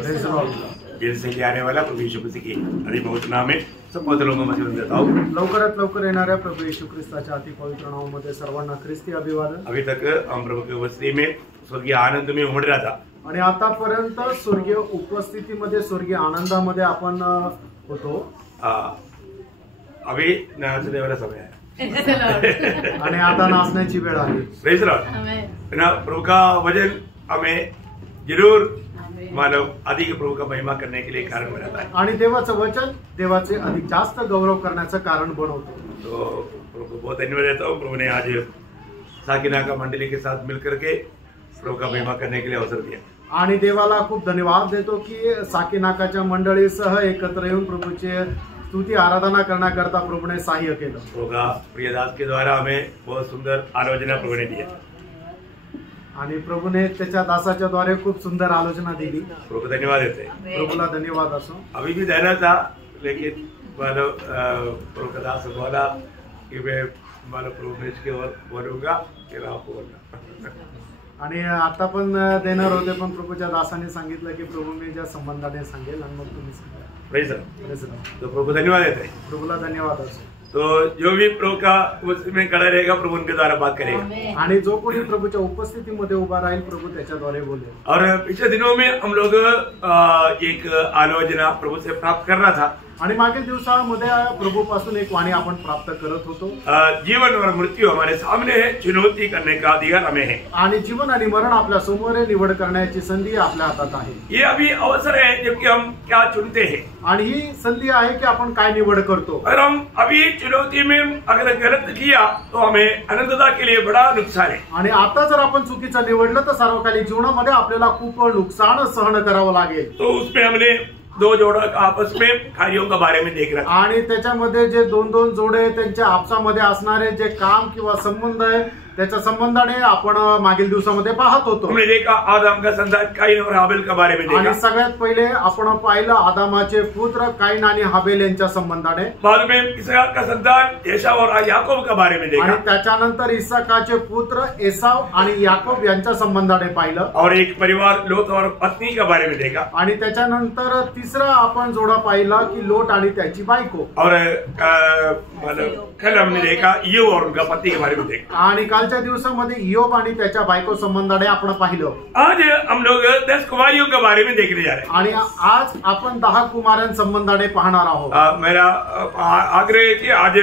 जिनसे कि आने वाला प्रभु यीशु मसीह की अति पवित्र नाम में सब पवित्र लोगों में से देता हूँ। लवकरात लवकर येणाऱ्या प्रभू येशू ख्रिस्ताच्या अति पवित्र नावामध्ये सर्वांना ख्रिस्ती अभिवादन। अभी तक हम प्रभु की उपस्थिति में स्वर्गीय आनंद में उमड़ रहा था आणि आतापर्यंत स्वर्गीय उपस्थितीमध्ये स्वर्गीय आनंदामध्ये आपण होतो। अभी नाचने वाला समय है आणि आता नाचण्याची वेळ आली। Praise Lord. ना प्रभु का वचन हमें जरूर मानव अधिक प्रभु का महिमा करने के लिए कारण बनाता है आणि देवाचं वचन देवाचे अधिक जास्त गौरव करण्याचं कारण बनवतो। तो प्रभु को बहुत धन्यवाद देता हूँ। प्रभु ने आज साकिना का मंडली के साथ मिलकर के प्रभु का महिमा करने के लिए अवसर दिया आणि देवाला खूप धन्यवाद देतो की साकिनाकाच्या मंडळीसह एकत्र येऊन प्रभूचे स्तुती आराधना करण्याकरता प्रभूने सहाय्य केलं। प्रभु का प्रिय दास के द्वारा हमें बहुत सुंदर आलोचना प्रभु ने दी आणि प्रभूने त्याच्या दासाच्या द्वारे खूप सुंदर आलोचना दिली। प्रभु को धन्यवाद देते हैं। प्रभुला धन्यवाद असो। अभी भी देना था लेकिन मानो प्रभु का दास बोला कि मैं मानो प्रभु में इसके और बोलूंगा कि आपको बोलना आणि आता पण देणार होते पण प्रभूच्या दासाने सांगितलं की प्रभू मी ज्या संबंधाने सांगेल आणि मग तुम्ही सांगा। Praise Lord. तो प्रभु को धन्यवाद देते हैं। प्रभूला धन्यवाद असो। तो जो भी प्रभु का उसमें खड़ा रहेगा प्रभु उनके द्वारा बात करेगा आणि जो कोणी प्रभूच्या उपस्थितीमध्ये उभा राहील प्रभू त्याच्याद्वारे बोलेल। और पिछले दिनों में हम लोग एक आलोचना प्रभु से प्राप्त कर रहा था आणि मागील दिवसामध्ये प्रभूपासून एक वाणी आपण प्राप्त करत होतो। जीवन और मृत्यु हमारे सामने है, चुनौती करने का अधिकार हमें है आणि जीवन आणि मरण आपल्या समोर आहे, निवड करण्याची संधी आपल्या हातात आहे। ये अभी अवसर है जबकि हम क्या चुनते हैं आणि ही संधी आहे की आपण काय निवड करतो। अगर हम अभी चुनौती में अगर गलत किया तो हमें अनंतता के लिए बड़ा नुकसान है आणि आता जर आपण चुकीचं निवडलं तर सार्वकालिक जीवनामध्ये आपल्याला खूप नुकसान सहन करावं लागेल। तो उसमें हमने दो जोड़ा आपस में कार्यों के बारे में देख रहा आणि त्याच्यामध्ये जे दोन दोन जोडे त्यांच्या आपसामध्ये असणारे जे काम किंवा संबंध आहे त्याच्या संबंधाने आपण मागील दिवसामध्ये पाहत होतो। हमने देखा आदम का संतान काईन और हाबेल के बारे में देखा आणि सगळ्यात पहिले आपण पाहिलं आदामाचे पुत्र काईन आणि हाबेल यांच्या संबंधाने। बाद में इसहाक का संतान एसाव और याकूब के बारे में देखा आणि त्याच्यानंतर इसहाकाचे पुत्र एसाव आणि याकूब यांच्या संबंधाने पाहिलं और एक परिवार लोत और पत्नी के बारे में देखा आणि त्याच्यानंतर तिसरा आपण जोडा पाहिला की लोट आणि त्याची बायको और मतलब कल हमने देखा ईयोब और उनका पति के बारे में देखा आणि कालच्या दिवसामध्ये इयोब आणि त्याच्या बायको संबंधाने आपण पाहिलं। आज हम लोग 10 कुमारियों के बारे में देखने जा रहे हैं आणि आज आपण 10 कुमारां संबंधाने पाहणार आहोत। मेरा आग्रह है कि आज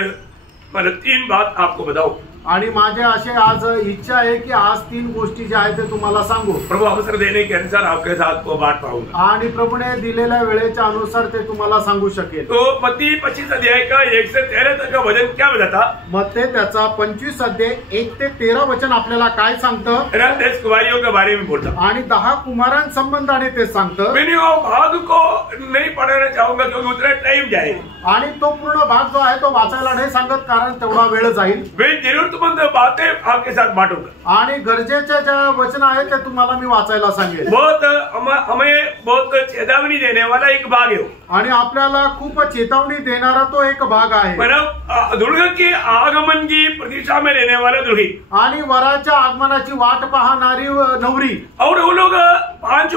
मतलब 3 बात आपको बताऊं आणि माझे असे आज इच्छा आहे की आज 3 गोष्टी ज्या आहेत ते तुम्हाला सांगू। प्रभु अवसर देने के अनुसार आपके साथ वो बात पाऊंगा आणि प्रभूने दिलेल्या वेळेच्या अनुसार ते तुम्हाला सांगू शकेल। तो मत्ती 25 अध्याय का 1 से 13 तक का वचन क्या बताता? मत्ती त्याचा 25 अध्याय 1 ते 13 वचन आपल्याला काय सांगतं? 10 कुमारियों के बारे में बोलता आणि 10 कुमारां संबंधाने ते सांगतं। मैंने वो भाग को नहीं पढ़ना चाहूंगा क्योंकि उतना टाइम जाएगा आणि तो पूर्ण भाग जो आहे तो वाचायला नाही सांगत कारण तेवढा वेळ जाईल। वे जरूरतमंद बातें आपके साथ बांटूंगा आणि गरजेच्या ज्या वचन आहेत ते तुम्हाला मी वाचायला सांगेल। बहुत हमें बहुत चेतावनी देने वाला एक भाग है आणि आपल्याला खूप चेतावनी देणारा तो एक भाग आहे। मतलब दुल्हन के आगमन की प्रतीक्षा में रहने वाला दुल्हन आणि वराच्या आगमनाची वाट पाहणारी नवरी। और वो लोग 5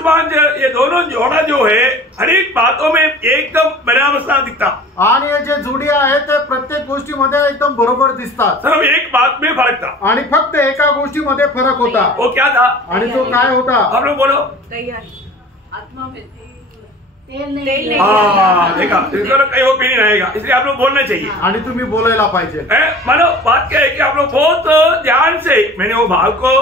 ये दोनों जोड़ा जो है हर एक बातों में एकदम बराबर सा दिखता आणि जे जोडी आहेत ते प्रत्येक गोष्टीमध्ये एकदम बरोबर दिसतात। सिर्फ एक बात में फर्क था आणि फक्त एका गोष्टीमध्ये फरक होता। वो क्या था? आणि तो काय होता? आप लोग बोलो। आत्मा में तेल नहीं। देखा कहीं ओपिनियन आएगा इसलिए आप लोग बोलना चाहिए आणि तुम्ही बोलायला पाहिजे। मानो बात क्या है कि आप लोग बहुत ध्यान से मैंने वो भाग को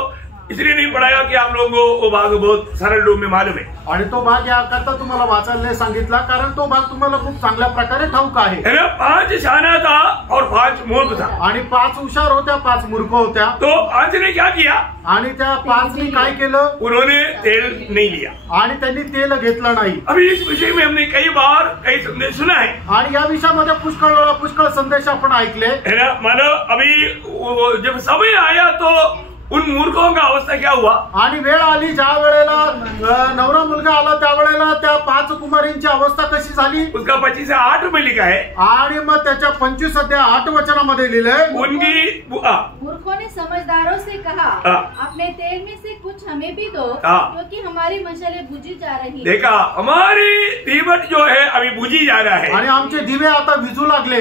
इसलिए नहीं पढ़ाया कि आप लोगों को वो भाग बहुत सरल रूप में मालूम है आणि तो भाग याकरता तुम्हाला वाचायला सांगितला कारण तो भाग तुम्हाला खूप चांगल्या प्रकारे ठाऊक आहे। 5 शाना था और 5 मूर्ख था आणि 5 हुशार होत्या 5 मूर्ख होत्या। तो 5 ने क्या किया? आणि त्या 5 ने काय केलं? उन्होंने तेल नहीं लिया आणि त्यांनी तेल घेतलं नाही। अभी इस विषय में हमने कई संदेश सुना है आणि या विषयामध्ये पुष्कळ संदेश आपण ऐकले है ना। मानो अभी जब समय आया तो उन मूर्खों का अवस्था क्या हुआ? आणि वेळ आली ज्या वेळेला नवरा मुलगा आला त्यावेळेला त्या 5 कुमारींची अवस्था कशी झाली? उसका 25:8 में लिखा है। आणि मग त्याच्या 25:8 वचनामध्ये लिहिलंय, उनकी मूर्खों ने समझदारों से कहा, अपने तेल में से कुछ हमें भी दो, क्योंकि हमारी मशालें बुझी जा रही। देखा, हमारी दीवट जो है अभी बुझी जा रहा है आणि आमचे दिवे आता विझू लागले।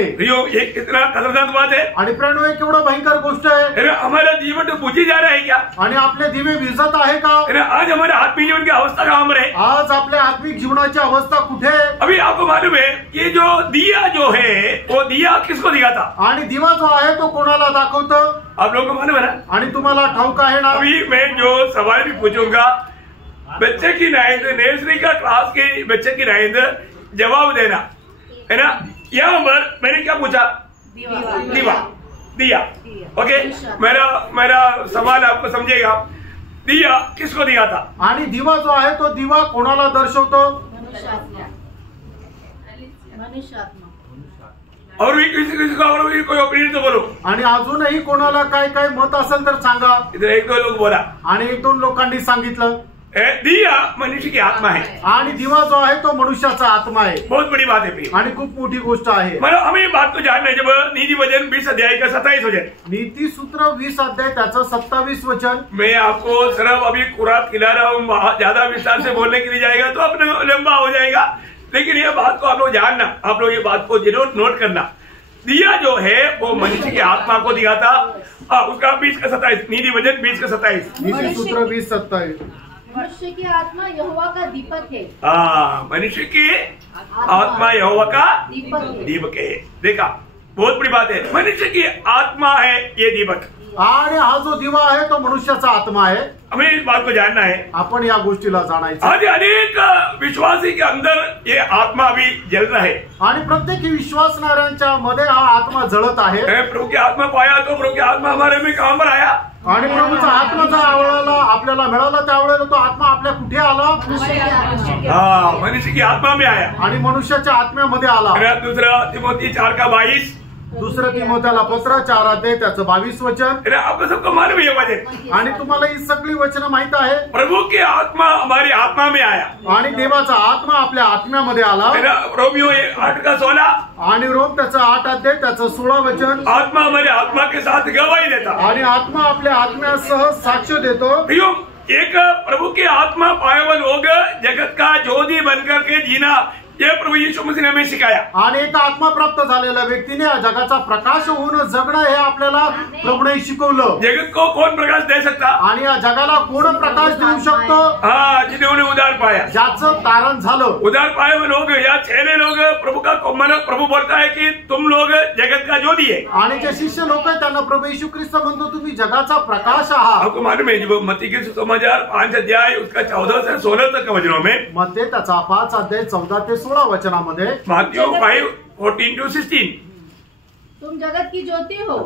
ये कितना खतरनाक बात है। आणि प्रणव एक केवढं भयंकर गोष्ट आहे। हमारा दीवट बुझी जा रहा है क्या? आणि आपले दिवे विझत आहे का? आज हमारे आत्मिक जीवन की अवस्था कहाँ पर है? आज आपल्या आत्मिक जीवनाची अवस्था कुठे आहे? अभी आपको मालूम है ये जो दिया जो है वो दिया किसको दिखाता? आणि दिवा जो आहे तो कोणाला दाखवतो? आप लोगों को मालूम है ना? आणि तुम्हाला ठाऊक आहे ना? अभी मैं जो सवाल भी पूछूंगा, बच्चे की नाइंद नर्सरी का क्लास के बच्चे की नाइंद जवाब देना है ना। यहाँ पर मैंने क्या पूछा? दिया। ओके, मेरा सवाल आपको समझेगा। दिया किसको दिया था? आणि दिवा जो आहे तो दिवा कोणाला दर्शवतो? मनुष्यात्मा। और भी किसी का और भी कोई ओपिनियन तो बोलो। आणि अजूनही कोणाला काय काय मत असेल तर सांगा। इधर 1-2 लोग बोला आणि 1-2 लोकांनी सांगितलं दिया मनुष्य की आत्मा है आणि दिवा जो आहे तो मनुष्याचा आत्मा आहे। बहुत बड़ी बात है प्रिय, आणि खूप मोठी गोष्ट आहे। मतलब हमें ये बात को जानना है। जब नीति वचन 20 अध्याय का 27 वचन, नीति सूत्र 20 अध्याय त्याचं 27 वचन। मैं आपको सिर्फ अभी कुरात खिला रहा हूँ, ज्यादा विस्तार से बोलने के लिए जाएगा तो अपने लंबा हो जाएगा, लेकिन ये बात को आप लोग जानना, आप लोग ये बात को जरूर नोट करना। दिया जो है वो मनुष्य की आत्मा को दिया था। उसका 20 का 27, नीति वचन 20 का 27, नीति सूत्र 20:27। मनुष्य की आत्मा यहोवा का दीपक है। मनुष्य की आत्मा यहोवा का दीपक है। देखा, बहुत बड़ी बात है। मनुष्य की आत्मा है ये दीपक, आणि हा जो दिवा आहे तो मनुष्याचा आत्मा आहे। हमें इस बात को जानना है। आपण या गोष्टीला जाणायचं। आज अनेक विश्वासी के अंदर ये आत्मा भी जल रहा है आणि प्रत्येक विश्वासणाऱ्यांच्या मध्ये हा आत्मा जळत आहे। प्रभु की आत्मा पाया तो प्रभु की आत्मा हमारे में कहां पर आया? आणि प्रभूचा आत्मा ज्या आपल्याला मिळाला त्यावेळेला तो आत्मा आपल्या कुठे आला? मनुष्य की आत्मा में आया आणि मनुष्याच्या आत्म्यामध्ये आला। दूसरा तिमोथी 4:22, दुसरं तिमोथेला पत्र 4 अध्याय त्याचं 22 वचन। आपको सबको मालूम है वचन, आणि तुम्हाला ही सगळी वचनं माहित आहे। प्रभु की आत्मा हमारी आत्मा में आया आणि देवाचा आत्मा आपल्या आत्म्यामध्ये आला। रोमियो 8:16 आणि रोम त्याचं 8 अध्याय त्याचं 16 वचन। आत्मा हमारे आत्मा के साथ गवाही देता, आणि आत्मा आपल्या आत्म्यासह साक्ष देतो। एक प्रभु की आत्मा पाए हुए लोग जगत का ज्योति बनकर के जीना, ये प्रभु यीशु मसीह ने हमें सिखाया। आणि एक आत्मा प्राप्त झालेल्या व्यक्तीने जगाचा प्रकाश होऊन जगणं हे आपल्याला प्रभूने शिकवलं। जगत को कौन प्रकाश दे सकता? आणि या जगाला कोण प्रकाश देऊ शकतो? जिन्होंने उधार पाया, ज्याचं तारण झालं। उधार पाए हुए लोग या चेले लोग प्रभु का प्रभु बोलता है कि तुम लोग जगत का ज्योति है। आणि जे शिष्य लोक आहेत त्यांना प्रभू येशू ख्रिस्त म्हणतो तुम्ही जगाचा प्रकाश आहात। आपको मालूम है जब मत्ती के सुसमाचार 5 अध्याय उसका 14 से 16 तक वचनों में, मत्ती त्याचा 5 अध्याय 14 ते 16 वचनामध्ये, मत्ती 5:14-16, तुम जगत की ज्योति हो।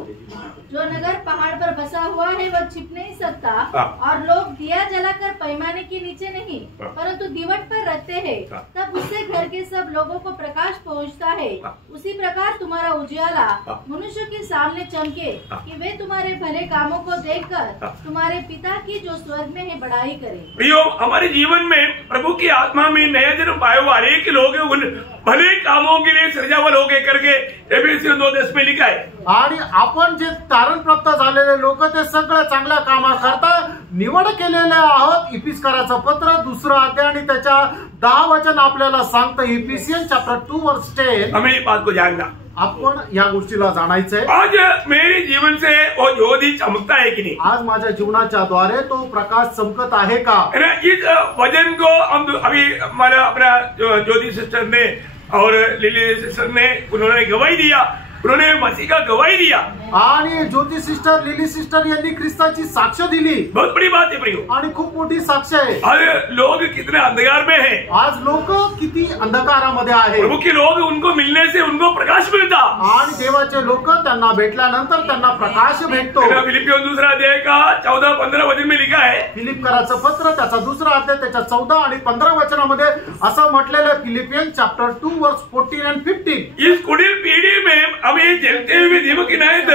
जो नगर पहाड़ पर बसा हुआ है वह छिप नहीं सकता, और लोग दिया जलाकर पैमाने के नीचे नहीं परंतु दीवट पर रखते हैं, तब उससे घर के सब लोगों को प्रकाश पहुंचता है। उसी प्रकार तुम्हारा उजियाला मनुष्य के सामने चमके, कि वे तुम्हारे भले कामों को देखकर तुम्हारे पिता की जो स्वर्ग में है बड़ाई करें। प्रियो, हमारे जीवन में प्रभु की आत्मा में नया जन्म पाए हुए अनेक लोग उन भले कामों के लिए सृजावल हो गए करके एफएससी 2:10 में लिखा है। आणि आपण जे तारण प्राप्त झालेले लोक ते सगळ्या चांगल्या कामाकरता निवड केलेले आहोत। इफिसकाराचं पत्र 2 अध्याय आणि त्याच्या 10 वचन आपल्याला सांगतं। Ephesian chapter 2:10। हमें इस बात को जानना, आपण या गोष्टीला जाणायचंय। आज मेरे जीवन से वो ज्योति चमकता है कि नहीं? आज माझ्या जीवनाच्या द्वारे तो प्रकाश चमकत आहे का? इस वचन को हम अभी हमारा अपना ज्योति सिस्टर ने और लिली सिस्टर ने उन्होंने गवाही दिया, उन्होंने मसीह का गवाही दिया। आणि ज्योति सिस्टर, लिली सिस्टर यांनी ख्रिस्ताची साक्ष दिली। बहुत बड़ी बात है प्रियो, आणि खूप मोठी साक्ष आहे। आज लोग कितने अंधकार में हैं। आज लोक किती अंधकारामध्ये आहेत। प्रभु के लोग उनको मिलने से उनको प्रकाश मिलता, आणि देवाचे लोक त्यांना भेटल्यानंतर त्यांना प्रकाश भेटतो। फिलिपियों 2 अध्याय का 14-15 वचन में लिखा है। फिलिपकराचं पत्र त्याचा 2 अध्याय त्याच्या 14 आणि 15 वचनामध्ये असं म्हटलेलं, फिलिपियन चॅप्टर 2 वर्स 14 and 15। इस कुटिल पीढ़ी में हम ये जलते हुए दीपक की नायत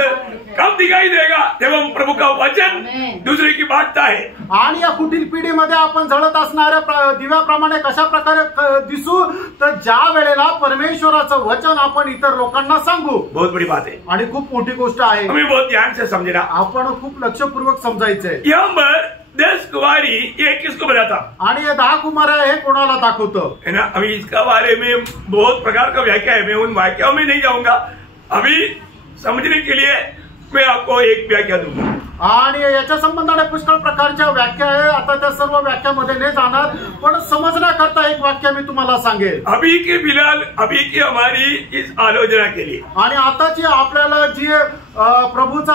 कब दिखाई देगा? जब हम प्रभु का वचन दूसरे की बांटता है। आणि या कुटील पिढीमध्ये आपण जळत असणाऱ्या दिव्याप्रमाणे कशा प्रकारे दिसू, तर ज्या वेळेला परमेश्वराचं वचन आपण इतर लोकांना सांगू। बहुत बड़ी बात है आणि खूप मोठी गोष्ट आहे, हमें बहुत ध्यान से समझना। आपण खूप लक्षपूर्वक समजायचंय। यहाँ पर 10 कुमारी ये किसको बताता? आणि हे 10 कुमार हे कोणाला दाखवतं है ना। अभी इसका बारे में बहुत प्रकार का व्याख्या है, मैं उन व्याख्याओं में नहीं जाऊंगा। अभी समझने के लिए मैं आपको एक व्याख्या दूंगा। आणि याच्या संबंधाने पुष्कळ प्रकारच्या व्याख्या आहे, आता त्या सर्व व्याख्यामध्ये नाही जाणार, पण समजण्याकरता एक वाक्य मी तुम्हाला सांगेल। अभी के फिलहाल अभी की हमारी इस आलोचना के लिए, आणि आताची आपल्याला जी प्रभूचा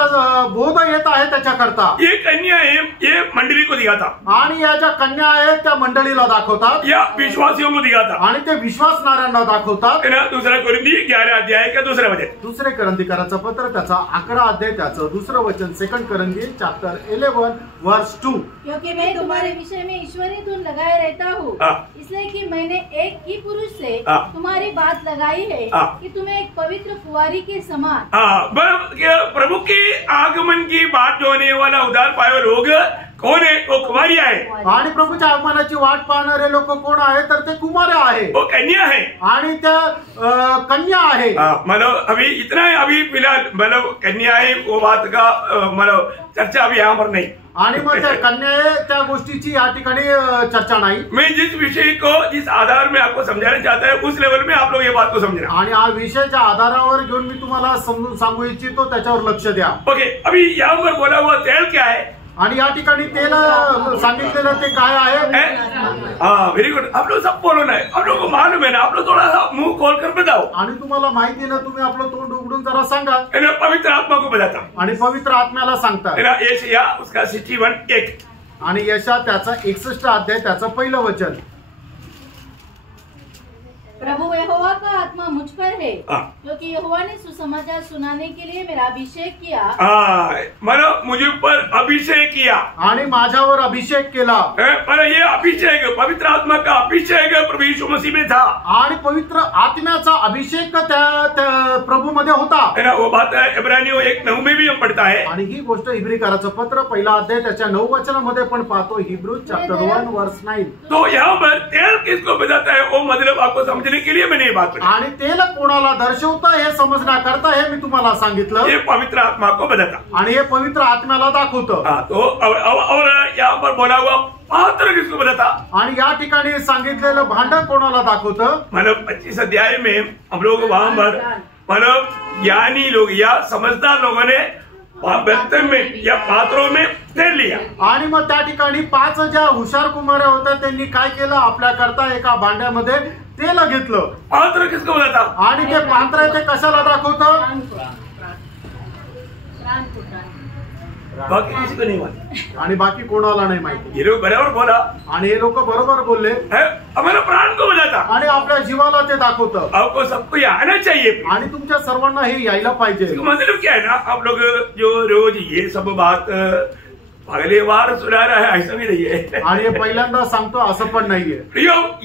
बोध येत आहे त्याच्याकरता, ये कन्या है, ये मंडली को दिखाता, आणि या ज्या कन्या आहेत त्या मंडळीला दाखवतात, या विश्वासियों को दिखाता, आणि ते विश्वासणाऱ्यांना दाखवतात। है ना। दूसरा कोरिंथी 11 अध्याय का दूसरा वचन, दुसरे करंथीकराचं पत्र त्याचा 11 अध्याय त्याचं दुसरं वचन, 2 करंथी चैप्टर 11 वर्स 2। क्योंकि मैं तुम्हारे विषय में ईश्वरी धुन लगाए रहता हूँ, इसलिए कि मैंने एक ही पुरुष से तुम्हारी बात लगाई है कि तुम्हें एक पवित्र कुंवारी के समान। प्रभु के आगमन की बात जो होने वाला उद्धार पाए लोग कौन है? वो कुमारियां है। आणि प्रभूच्या आगमनाची वाट पाहणारे लोक कोण आहे, तर ते कुमार्या आहे, वो कन्या है, आणि त्या कन्या आहे। मतलब अभी इतना है, अभी फिलहाल मतलब कन्या है, वो बात का मतलब चर्चा अभी यहाँ पर नहीं। आणि मग त्या कन्या त्या गोष्टीची या ठिकाणी चर्चा नाही। मैं जिस विषय को जिस आधार में आपको समझाना चाहता है उस लेवल में आप लोग ये बात को समझना। आणि हा विषयाच्या आधारावर घेऊन मी तुम्हाला समजून सांगू इच्छितो, त्याच्यावर लक्ष द्या। ओके, अभी यहाँ पर बोला हुआ तेल क्या है? आणि या ठिकाणी तेल सांगितलेलं ते काय आहे? हाँ, वेरी गुड। आप लोग सब बोलना है, आप लोग को मालूम है ना, आप लोग थोड़ा सा मुंह खोल कर बताओ। आणि तुम्हाला माहिती ना, तुम्ही आपलं तोंड उघडून जरा सांगा। पवित्र आत्मा को बताता, आणि पवित्र आत्म्याला सांगता। यशाया उसका 61:1, आणि यशा त्याचा 61 अध्याय त्याचं पहिलं वचन। प्रभु यहोवा का आत्मा मुझ पर है, क्योंकि यहोवा ने सुसमाचार सुनाने के लिए मेरा अभिषेक किया। मतलब मुझे पर अभिषेक किया, आणि माझ्यावर अभिषेक केला। पर ये अभिषेक पवित्र आत्मा का अभिषेक प्रभु यीशु मसीह में था, आणि पवित्र आत्म्याचा अभिषेक त्या प्रभू मध्ये होता, है ना। वो बात इब्रानियों 1:9 में भी हम पढ़ता है। आणि ही गोष्ट इब्रीकराचं पत्र पहिला अध्याय त्याच्या 9 वचनामध्ये पण पाहतो, हिब्रू चॅप्टर 1 वर्स 9। तो यहाँ पर तेल किसको बताता है, वो मतलब आपको समझने के लिए मैंने ये बात बताई। आणि तेल कोणाला दर्शवतं हे समजण्याकरता हे मी तुम्हाला सांगितलं। ये पवित्र आत्मा को बताता, आणि हे पवित्र आत्म्याला दाखवतं। तो और यहाँ पर बोला हुआ पात्र किसको बताता? आणि या ठिकाणी सांगितलेलं भांड कोणाला दाखवतं? मतलब 25 अध्याय में हम लोग वहां पर मतलब ज्ञानी लोग या समझदार लोगों ने बर्तन में या पात्रों में तेल लिया। आणि मग त्या ठिकाणी 5 ज्या हुशार कुमाऱ्या होत्या त्यांनी काय केलं, आपल्याकरता एका भांड्यामध्ये तेल घेतलं। पात्र किसको बताता? आणि ते पात्र ते कशाला दाखवतं? बाकी किसी को नहीं मालूम, आणि बाकी कोणाला नाही माहिती। ये लोग बराबर बोला, आणि हे लोक बरोबर बोलले। हमारा प्राण को बताता, आणि आपल्या जीवाला ते दाखवतं। आपको सबको ये आना चाहिए, आणि तुमच्या सर्वांना हे यायला पाहिजे। मतलब क्या है ना, आप लोग जो रोज ये सब बात अगले बार सुना रहा है ऐसा भी नहीं है, आणि हे पहिल्यांदा सांगतो असं पण नाहीये।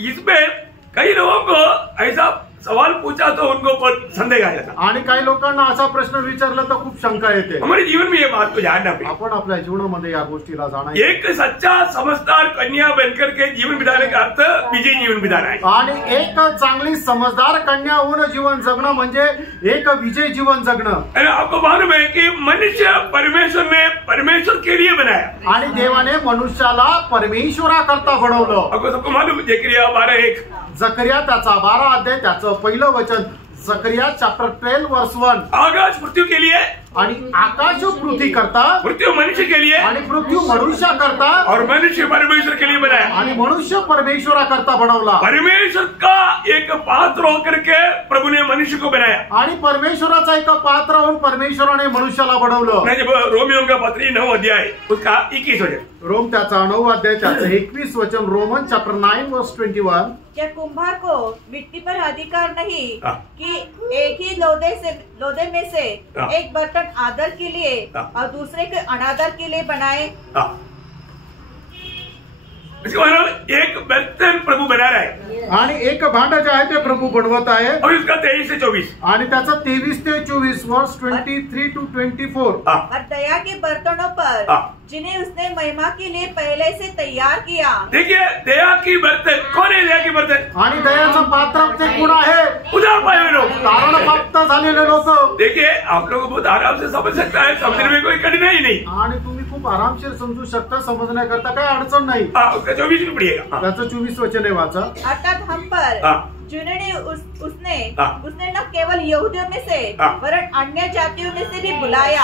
इसमें कई लोगों को ऐसा सवाल पूछा तो उनको संदेह आ जाता, आणि काही लोकांना असा प्रश्न विचारला तर खूप शंका येते। हमारे जीवन में ये बात को जानना पड़ेगा, आपण आपल्या जीवनामध्ये या गोष्टीला जाणार। एक सच्चा समझदार कन्या बनकर के जीवन बिताने का अर्थ विजय जीवन बिताना है। आणि एक चांगली समजदार कन्या होऊन जीवन जगणं म्हणजे एक विजय जीवन जगणं। आपको मालूम है कि मनुष्य परमेश्वर ने परमेश्वर के लिए बनाया, आणि देवाने मनुष्याला परमेश्वराकरता बनवलं। आपको सबको मालूम है, जकरिया 12:1, जकरिया त्याचा 12 अध्याय त्याचं पहिलं वचन, जकरिया चॅप्टर 12 वर्स 1। आकाश पृथ्वी के लिए, आणि आकाश पृथ्वी करता, पृथ्वी मनुष्य के लिए, आणि पृथ्वी मनुष्य करता, और मनुष्य परमेश्वर के लिए बनाया, आणि मनुष्य परमेश्वराकरता बनवला। परमेश्वर का एक पात्र होकर के प्रभु ने मनुष्य को बनाया, आणि परमेश्वराचा एक पात्र होऊन परमेश्वराने मनुष्याला बनवलं। जब रोमियो का पत्री 9 अध्याय उसका 21 वचन, रोम त्याचा 9 अध्याय त्याचं 21 वचन, रोमन चॅप्टर 9 वर्स 21। क्या कुंभार को मिट्टी पर अधिकार नहीं कि एक ही लोदे में से एक बर्तन आदर के लिए और दूसरे के अनादर के लिए बनाए? इसका मतलब एक बर्तन प्रभु बना रहा है, आणि एक भांड जे आहे ते प्रभु बनवत आहे. और इसका 23 से 24 आणि त्याचं 23 ते 24 वर्ष 23 to 24. और दया के बर्तनों पर जिन्हें उसने महिमा के लिए पहले से तैयार किया. देखिए दया की बर्तन कौन है? दया की बर्तन आणि दयाचं पात्र ते कोण आहे? उधार पाए हुए लोग, तारण प्राप्त झालेले लोक. देखिए आप लोग बहुत आराम से समझ सकता है, समझने में कोई कठिनाई नहीं. आणि तुम्ही खूप आरामशीर समजू शकता, समजण्याकरता काही अडचण नाही. उसका 24 में पढ़िएगा. त्याचं 24 वचन आहे, वाचा. अर्थात हम पर जिन्होंने उसने न केवल यहूदियों में से वरन अन्य जातियों में से भी बुलाया.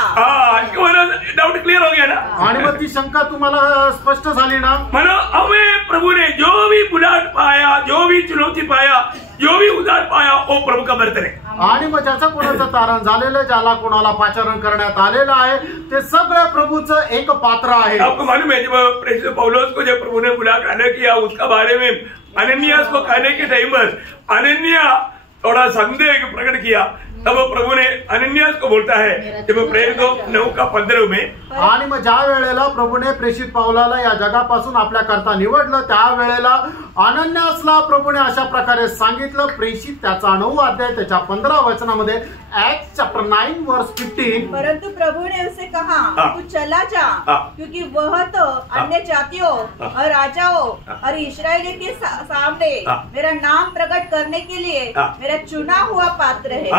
डाउट क्लियर हो गया ना. आणि मग ती शंका तुम्हाला स्पष्ट झाली ना. मानो हमें प्रभु ने जो भी बुलाहट पाया, जो भी चुनौती पाया, जो भी उधार पाया, वो प्रभु का बर्तन है. आणि मग ज्याचं कोणाचं तारण झालेलं, ज्याला कोणाला पाचारण करण्यात आलेलं आहे, ते सगळं प्रभूचं एक पात्र आहे. आपको मालूम है जब प्रेषित पौलुस को जब प्रभु ने बुलाकर आना किया, उसका बारे में अनन्यास को कहने के टाइम पर अनन्या थोड़ा संदेह प्रकट किया, तब प्रभु ने अनन्यास को बोलता है जब प्रेरितों 9:15 में. आणि मग ज्या वेळेला प्रभूने प्रेषित पावलाला या जगापासून आपल्या करता निवडलं, त्या वेळेला अनन्यासला प्रभूने अशा प्रकारे सांगितलं. प्रेषित त्याचा 9 अध्याय त्याच्या 15 वचनामध्ये, Acts chapter 9 verse 15. परंतु प्रभु ने उसे कहा, तू चला जा, क्योंकि वह तो अन्य जातियों और राजाओं और इस्राएलियों के सामने मेरा नाम प्रकट करने के लिए मेरा चुना हुआ पात्र है.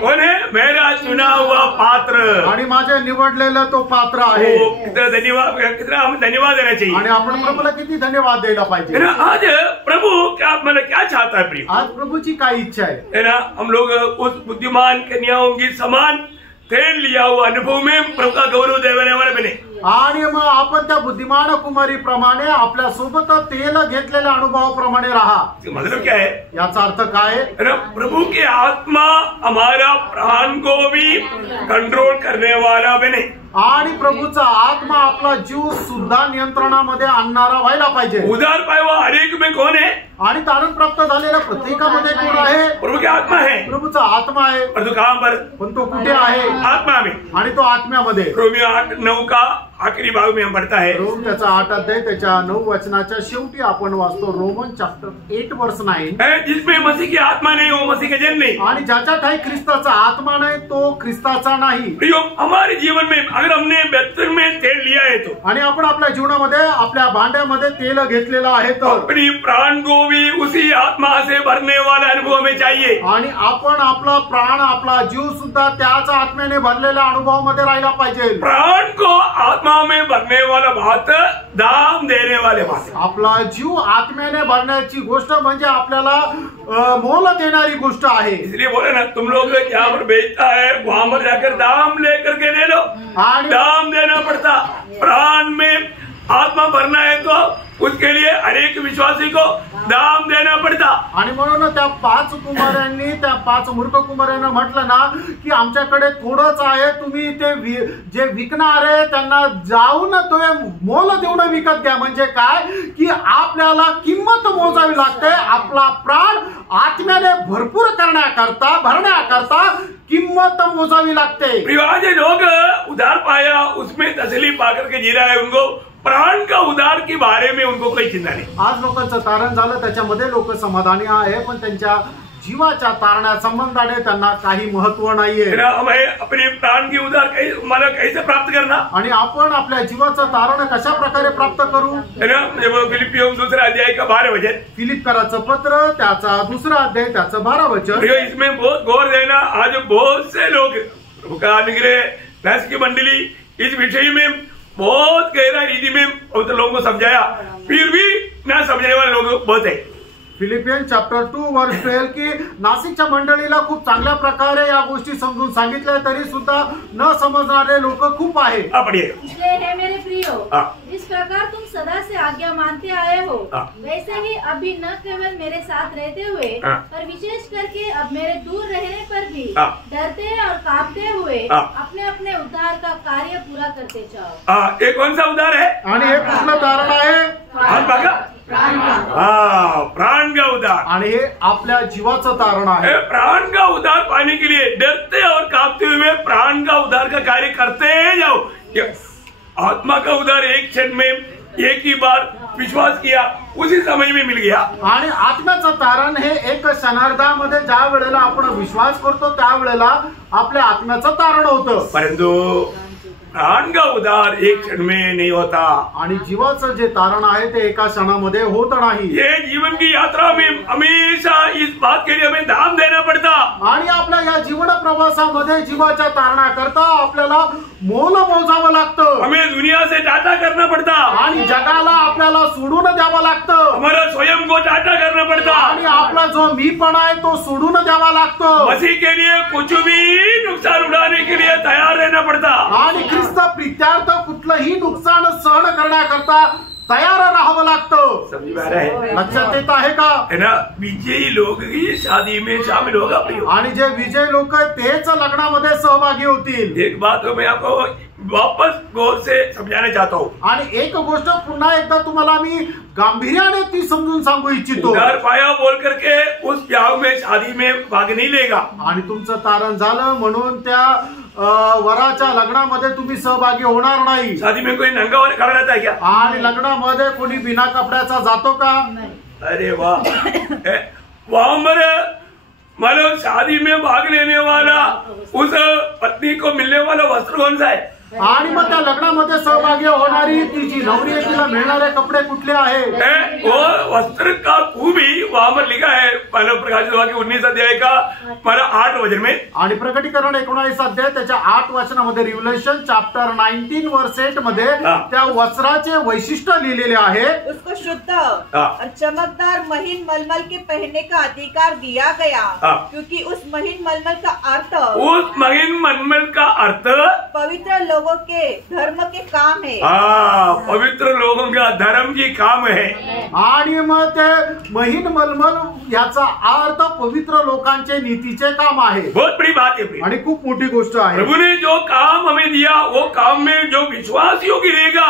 कौन है? मेरा चुना हुआ पात्र. आणि माझे निवडलेलं तो पात्र आहे. कितना धन्यवाद, कितना हम धन्यवाद देना चाहिए. आणि आपण प्रभूला किती धन्यवाद द्यायला पाहिजे. आज प्रभु क्या मतलब क्या चाहता है प्रिय? आज प्रभूची काय इच्छा आहे ना? हम लोग उस बुद्धिमान कन्याओं की समान तेल लिया हुआ अनुभव में प्रभु का गौरव देने वाले बने. आणि मग आपण त्या बुद्धिमान कुमारी प्रमाणे आपल्या सोबत तेल घेतलेल्या अनुभवाप्रमाणे राहा. मतलब क्या है? याचा अर्थ काय? प्रभु की आत्मा हमारा प्राण को भी कंट्रोल करने वाला बने. आणि प्रभूचा आत्मा आपला जीव सुद्धा नियंत्रणामध्ये आणणारा व्हायला पाहिजे. उधार पाया हुआ हरेक में कौन है? आणि तारण प्राप्त झालेल्या प्रत्येकामध्ये कोण आहे? प्रभु की आत्मा है. प्रभूचा आत्मा आहे. और तो कहां पर? पण तो कुठे आहे? आत्मा में. आणि तो आत्म्यामध्ये. रोमियो 8:9 का आखिरी भाग में हम पढ़ता है. रोम त्याचा 8 अध्याय त्याच्या 9 वचनाच्या शेवटी आपण वाचतो. रोमन चॅप्टर 8 वर्स 9. जिसमें मसीह की आत्मा नहीं, वो मसीह के जन नहीं. आणि ज्याच्या ठाई ख्रिस्ताचा आत्मा नाही, तो ख्रिस्ताचा नाही. हमारे जीवन में अगर हमने बर्तन में तेल लिया है तो, आणि आपण आपल्या जीवनामध्ये आपल्या भांड्यामध्ये तेल घेतलेलं आहे, तर अपनी प्राण को भी उसी आत्मा से भरने वाला अनुभव में चाहिए. आणि आपण आपला प्राण, आपला जीव सुद्धा त्याच आत्म्याने भरलेल्या अनुभवामध्ये राहिला पाहिजे. प्राण को आत्मा में भरने वाला बात, दाम देने वाले बात. आपला जीव आत्म्याने भरण्याची गोष्ट म्हणजे आपल्याला मोल देणारी गोष्ट आहे. इसलिए बोले ना, तुम लोग जहाँ पर बेचता है वहां पर जाकर दाम लेकर के ले लो. दाम देना पड़ता. प्राण में आत्मा भरना है तो उसके लिए हरेक विश्वासी को दाम देना पड़ता. आणि म्हणून त्या 5 कुमारांनी, त्या 5 मूर्ख कुमारांना म्हटलं ना की आमच्याकडे थोडंच आहे, तुम्ही ते जे विकणार आहे त्यांना जाऊन तो मोल देऊन विकत घ्या. म्हणजे काय की आपल्याला किंमत मोजावी लागते. आपला प्राण आत्म्याने भरपूर करण्याकरता, भरण्याकरता किंमत मोजावी लागते. आज लोग उधार पाया उसमें तसली पाकर के जी रहा है, उनको प्राण का उधार के बारे में उनको कोई चिंता नहीं. आज लोकांचं तारण झालं, त्याच्यामध्ये लोक समाधानी आहे, पण त्यांच्या जीवाच्या तारण्या संबंधाने त्यांना काही महत्व नाहीये. हमें अपने प्राण की उधार मला कैसे प्राप्त करना. आणि आपण आपल्या जीवाचं तारण कशा प्रकारे प्राप्त करू? फिलिपियों 2 अध्याय का 12 वचन. फिलिपकराचं पत्र त्याचा 2 अध्याय त्याचं 12 वचन. इसमें बहुत गौर देना. आज बहुत से लोग प्रभु का अनुग्रह की मंडली इस विषय में बहुत गहरा रीति में लोगों को समझाया, फिर भी न समझने वाले लोग बहुत है. फिलिपियन चॅप्टर 2 वर्स 12 की नाशिकच्या मंडळीला खूप चांगल्या प्रकारे या गोष्टी समजून सांगितल्या, तरी सुद्धा न समजणारे लोक खूप आहे. इसलिए हे मेरे प्रियो, इस प्रकार तुम सदा से आज्ञा मानते आए हो, वैसे ही अभी न केवल मेरे साथ रहते हुए पर विशेष करके अब मेरे दूर रहने पर भी डरते और कांपते हुए अपने अपने उद्धार का कार्य पूरा करते जाओ. एक कौन सा उद्धार है? आणि हे कुठलं तारण आहे? प्राण का उधार. आणि हे आपल्या जीवाचं तारण आहे. प्राण का उधार पाने के लिए डरते और कांपते हुए प्राण का उधार का कार्य करते जाओ. आत्मा का उधार एक क्षण में, एक ही बार विश्वास किया, उसी समय में मिल गया। आणि आत्म्याचं तारण हे एक क्षणार्धामध्ये ज्या वेळेला आपण विश्वास करतो त्यावेळेला आपल्या आत्म्याचं तारण होतं, परंतु प्राण का उद्धार एक क्षण में नहीं होता। आणि जीवाचं जे तारण आहे ते एका क्षणामध्ये होत नाही। ये जीवन की यात्रा में हमेशा इस बात के लिए हमें दाम देना पड़ता। आणि आपल्या या जीवन प्रवासामध्ये जीवाच्या तारणाकरता आपल्याला मोल मोजावं लागतं, हमें दुनिया से टाटा करना पड़ता, आणि जगाला आपल्याला सोडून द्यावं लागतं, हमारा स्वयं को टाटा करना पड़ता, आणि आपला जो मीपणा आहे तो सोडून द्यावा लागतो। मसीह के लिए कुछ भी नुकसान उठाने के लिए तैयार रहना पड़ता। आणि ख्रिस्त प्रित्यार्थ कुठलंही नुकसान सहन करण्याकरता तयार राहावं लागतं। समझ में आ रहा है? लक्षात येत आहे का? है ना, विजयी लोग ही शादी में शामिल होगा प्रियो। आणि जे विजय लोक तेच लग्नामध्ये सहभागी होतील। एक बात तो मैं आपको वापस गौर से समझाना चाहता हूँ। आणि एक गोष्ट पुन्हा एकदा तुम्हाला मी गांभीर्याने ती समजून सांगू इच्छितो। उधार पाया बोल करके उस ब्याह में शादी में भाग नहीं लेगा। आणि तुमचं तारण झालं म्हणून त्या वराच्या लग्नामध्ये तुम्ही सहभागी होणार नाही। शादी में कोई नंगा और खड़ा रहता है क्या? आणि लग्नामध्ये कोणी बिना कपड्याचा जातो का? अरे वाह, वहां पर मतलब शादी में भाग लेने वाला उस पत्नी को मिलने वाला वस्त्र कौन सा है? आणि मग त्या लग्नामध्ये सहभागी होणारी ती जी नवरी आहे तिला मिळणारे कपडे कुठले आहे? वो वस्त्र का खूबी वहां पर लिखा है मानव प्रकाशित वाक्य 19 अध्याय का 8 वचन में। आणि प्रकटीकरण 19 अध्याय त्याच्या 8 वचनामध्ये रिव्हलेशन चॅप्टर 19 वर्स 8 मध्ये त्या वस्त्राचे वैशिष्ट्य लिहिलेले आहे। उसको शुद्ध और चमकदार महीन मलमल के पहनने का अधिकार दिया गया, क्योंकि उस महीन मलमल का अर्थ पवित्र लोगों के धर्म के काम है। पवित्र लोगों का धर्म की काम है। आणि मग ते महीन मलमल याचा अर्थ पवित्र लोकांचे नीतीचे काम आहे। बहुत बड़ी बात है आणि खूप मोठी गोष्ट आहे। प्रभु ने जो काम हमें दिया वो काम में जो विश्वासियों की रहेगा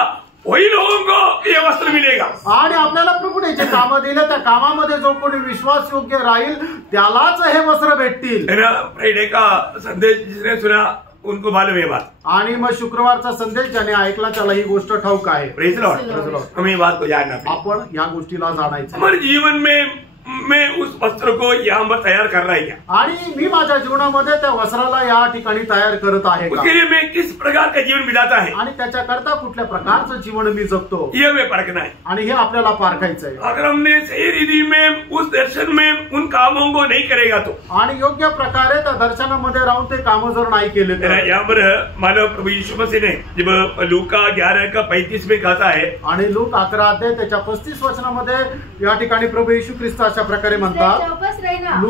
वही लोगों को ये वस्त्र मिलेगा। आणि आपल्याला प्रभूने जे काम दिले त्या कामामध्ये जो कोणी विश्वास योग्य राहील त्यालाच हे वस्त्र भेटतील। फ्राइडे का संदेश जिसने सुना उनको मालूम है बात। आणि मग शुक्रवारचा संदेश ज्याने ऐकला त्याला ही गोष्ट ठाऊक आहे। प्रेज लॉर्ड, हमें बात को जानना है। आपण या गोष्टीला जाणायचं। हमारे जीवन में मैं उस वस्त्र को यहाँ पर तैयार कर रहा है, आणि मी माझ्या जीवनामध्ये त्या वस्त्राला या ठिकाणी तयार करत आहे का? उसके लिए मैं किस प्रकार का जीवन बिताता है आणि त्याच्याकरता कुठल्या प्रकारचं जीवन मी जगतो ये हमें परखना है। आणि हे आपल्याला पारखायचं आहे। अगर हमने सही रीति में उस दर्शन में उन कामों को नहीं करेगा तो, आणि योग्य प्रकारे त्या दर्शनामध्ये राहून ते काम जर नाही केले तर, यहाँ पर मानव प्रभु यीशु मसीह ने जब लूका 11 का 35 में कहता है, आणि लूक 11 अध्याय त्याच्या 35 वचनामध्ये या ठिकाणी प्रभू येशू ख्रिस्त अशा प्रकारे म्हणतात,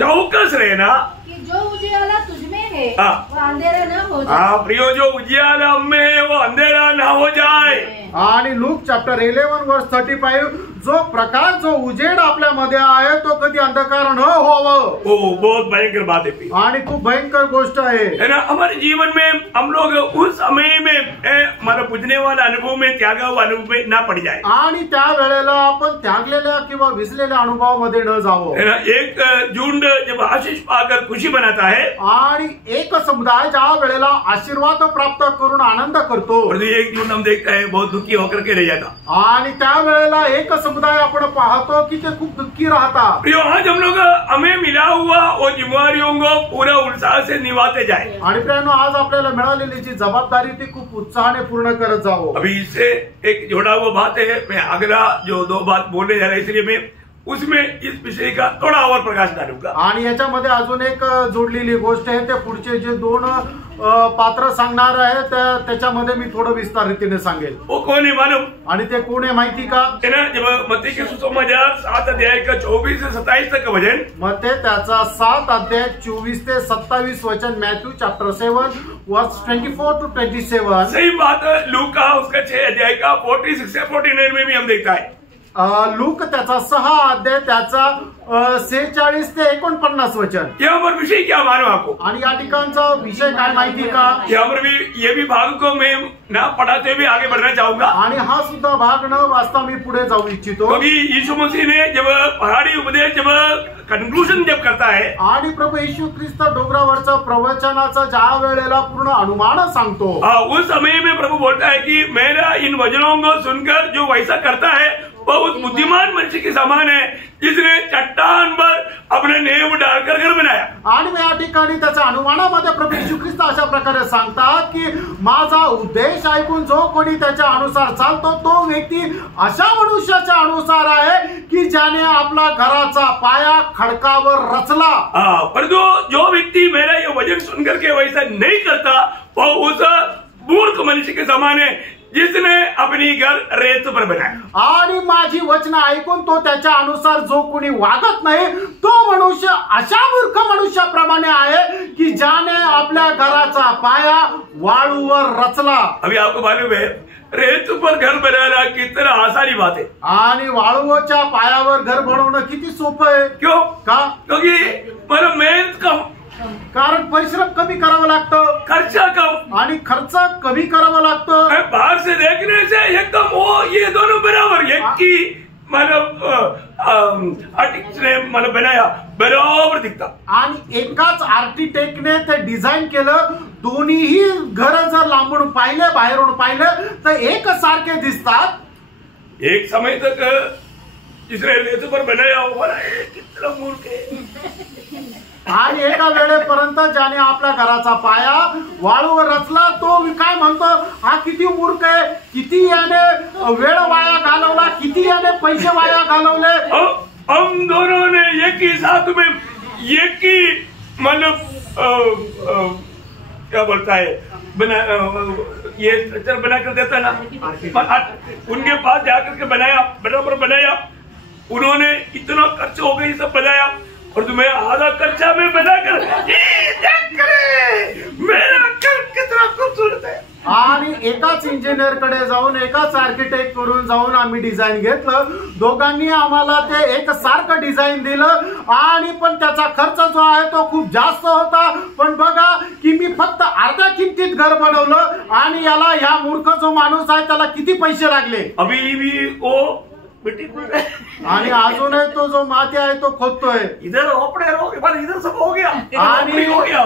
चौकस रहना कि जो उजियाला तुझमें है वो अंधेरा न हो जाए। हाँ प्रियो, जो उजियाला में है वो अंधेरा ना हो जाए। आणि लूक चॅप्टर 11 वर्स 35, जो प्रकाश जो उजेड आपल्यामध्ये आहे तो कधी अंधकार न होवं। बहुत भयंकर बात है आणि खूप भयंकर गोष्ट आहे ना। हमारे जीवन में हम लोग उस समय में हमारा बुझने वाला अनुभव में, त्यागा हुआ अनुभव में ना पड़ जाए। आणि त्या वेळेला आपण त्यागलेल्या किंवा विसलेल्या अनुभवामध्ये न जावं। एक झुंड जब आशीष पाकर खुशी मनाता है, आणि एक समुदाय ज्या वेळेला आशीर्वाद प्राप्त करून आनंद करतो, एक झुंड हम देखता है बहुत दुखी होकर के रह जाता। आणि त्या वेळेला एक समुदाय आपण पाहतो की ते खूप दुःखी राहतात। प्रियो, आज हम लोग हमें मिला हुआ वो जिम्मेवारियों को पूरा उत्साह से निभाते जाए। आणि प्रियानो, आज आपल्याला मिळालेली जी जबाबदारी ती खूप उत्साहाने पूर्ण करत जावं। अभी इससे एक जोड़ा हुआ बात है, मैं अगला जो 2 बात बोलने जा रहा है इसलिए मैं उसमें इस विषय का थोड़ा और प्रकाश डालूंगा। आणि याच्यामध्ये अजून एक जोडलेली गोष्ट आहे, ते पुढचे जे 2 पात्र सांगणार आहे त्याच्यामध्ये मी थोडं विस्तार रीतीने सांगेल। वो कौन है मालूम? आणि ते कोण आहे माहिती का? जब मत्ती के सुसमाचार 7 अध्याय का 24 से 27 तक का वचन, मत्ती त्याचा 7 अध्याय 24 ते 27 वचन, मॅथ्यू चॅप्टर 7 वर्स 24 to 27। सही बात लूका उसका 6 अध्याय का 46 से 49 में भी हम देखता है। लूक त्याचा 6 अध्याय त्याचा 46 ते 49 वचन। यहाँ पर विषय क्या मालूम आपको? आणि या ठिकाणचा विषय काय माहिती का? यहाँ पर भी ये भी भाग को मैं ना पढ़ाते हुए आगे बढ़ना चाहूंगा, आणि हा सुद्धा भाग न वाचता मी पुढे जाऊ इच्छितो। क्योंकि यीशु मसीह ने जब पहाड़ी उपदेश जब कंक्लूजन जब करता है, आणि प्रभू येशू ख्रिस्त डोंगरावरचा प्रवचनाचा ज्या वेळेला पूर्ण अनुमान सांगतो, उस समय में प्रभु बोलता है कि मेरा इन वचनों को सुनकर जो वैसा करता है बहुत बुद्धिमान मनुष्य के समान है जिसने चट्टान पर अपने नेम डालकर घर बनाया। आणि या ठिकाणी त्याच्या अनुमानामध्ये प्रभू येशू ख्रिस्त अशा प्रकारे सांगतात की माझा उद्देश ऐकून जो कोणी त्याच्या अनुसार चालतो तो व्यक्ती अशा मनुष्याच्या अनुसार आहे की ज्याने आपला घराचा पाया खडकावर रचला। पर जो व्यक्ति मेरा ये वचन सुनकर के वैसा नहीं करता वो उस मूर्ख मनुष्य के समान है जिसने अपनी घर रेत पर बनाया। आणि माझी वचन ऐकून तो त्याच्या अनुसार जो कोणी वागत नाही तो मनुष्य अशा मूर्ख मनुष्याप्रमाणे आहे की ज्याने आपल्या घराचा पाया वाळूवर रचला। अभी आपको मालूम है रेत पर घर बनाना कितना आसानी बात है आणि वाळूच्या पायावर घर बनवणं किती सोपं आहे। क्यों? का? क्योंकि मतलब मेहनत कम, कारण परिश्रम कमी करावा लागतं, खर्चा कम आणि खर्च कमी करावा लागतो। बाहर से देखने से एकदम वो ये दोनों बराबर, एक की मतलब आर्टिस्ट ने मतलब बनाया बराबर दिखता आणि एकाच आर्किटेक्टने ते डिझाईन केलं। दोन्हीही घर जर लांबून पाहिले बाहेरून पाहिलं तर एक सारखे दिसतात। एक समय तक जिसने रेत पर बनाया वो बोला कितना मूर्ख है। आणि एका वेळेपर्यंत ज्याने आपल्या घराचा पाया वाळूवर रचला तो काय म्हणतो, हा किती मूर्ख आहे, किती याने वेळ वाया घालवला, किती याने पैसे वाया घालवले। हम दोनों ने एक ही साथ में एक ही मतलब क्या बोलता है बना ये स्ट्रक्चर बना कर देता ना, उनके पास जाकर के बनाया, बराबर बनाया। उन्होंने इतना खर्च हो गई सब बनाया और तुम्हें आधा खर्चा में बनाकर मेरा घर कितना खूबसूरत है। आणि एकाच इंजिनियर कडे जाऊन एकाच आर्किटेक्ट करून जाऊन आम्ही डिझाईन घेतलं। दोघांनी आम्हाला ते एक सारखं डिझाईन दिलं आणि पण त्याचा खर्च जो आहे तो खूप जास्त होता। पण बघा की मी फक्त अर्ध्या किमतीत घर बनवलं आणि याला ह्या मूर्ख जो माणूस आहे त्याला किती पैसे लागले। अभी भी वो आणि अजूनही तो जो माती आहे तो खोदतोय। इधर इधर सब हो गया आणि हो गया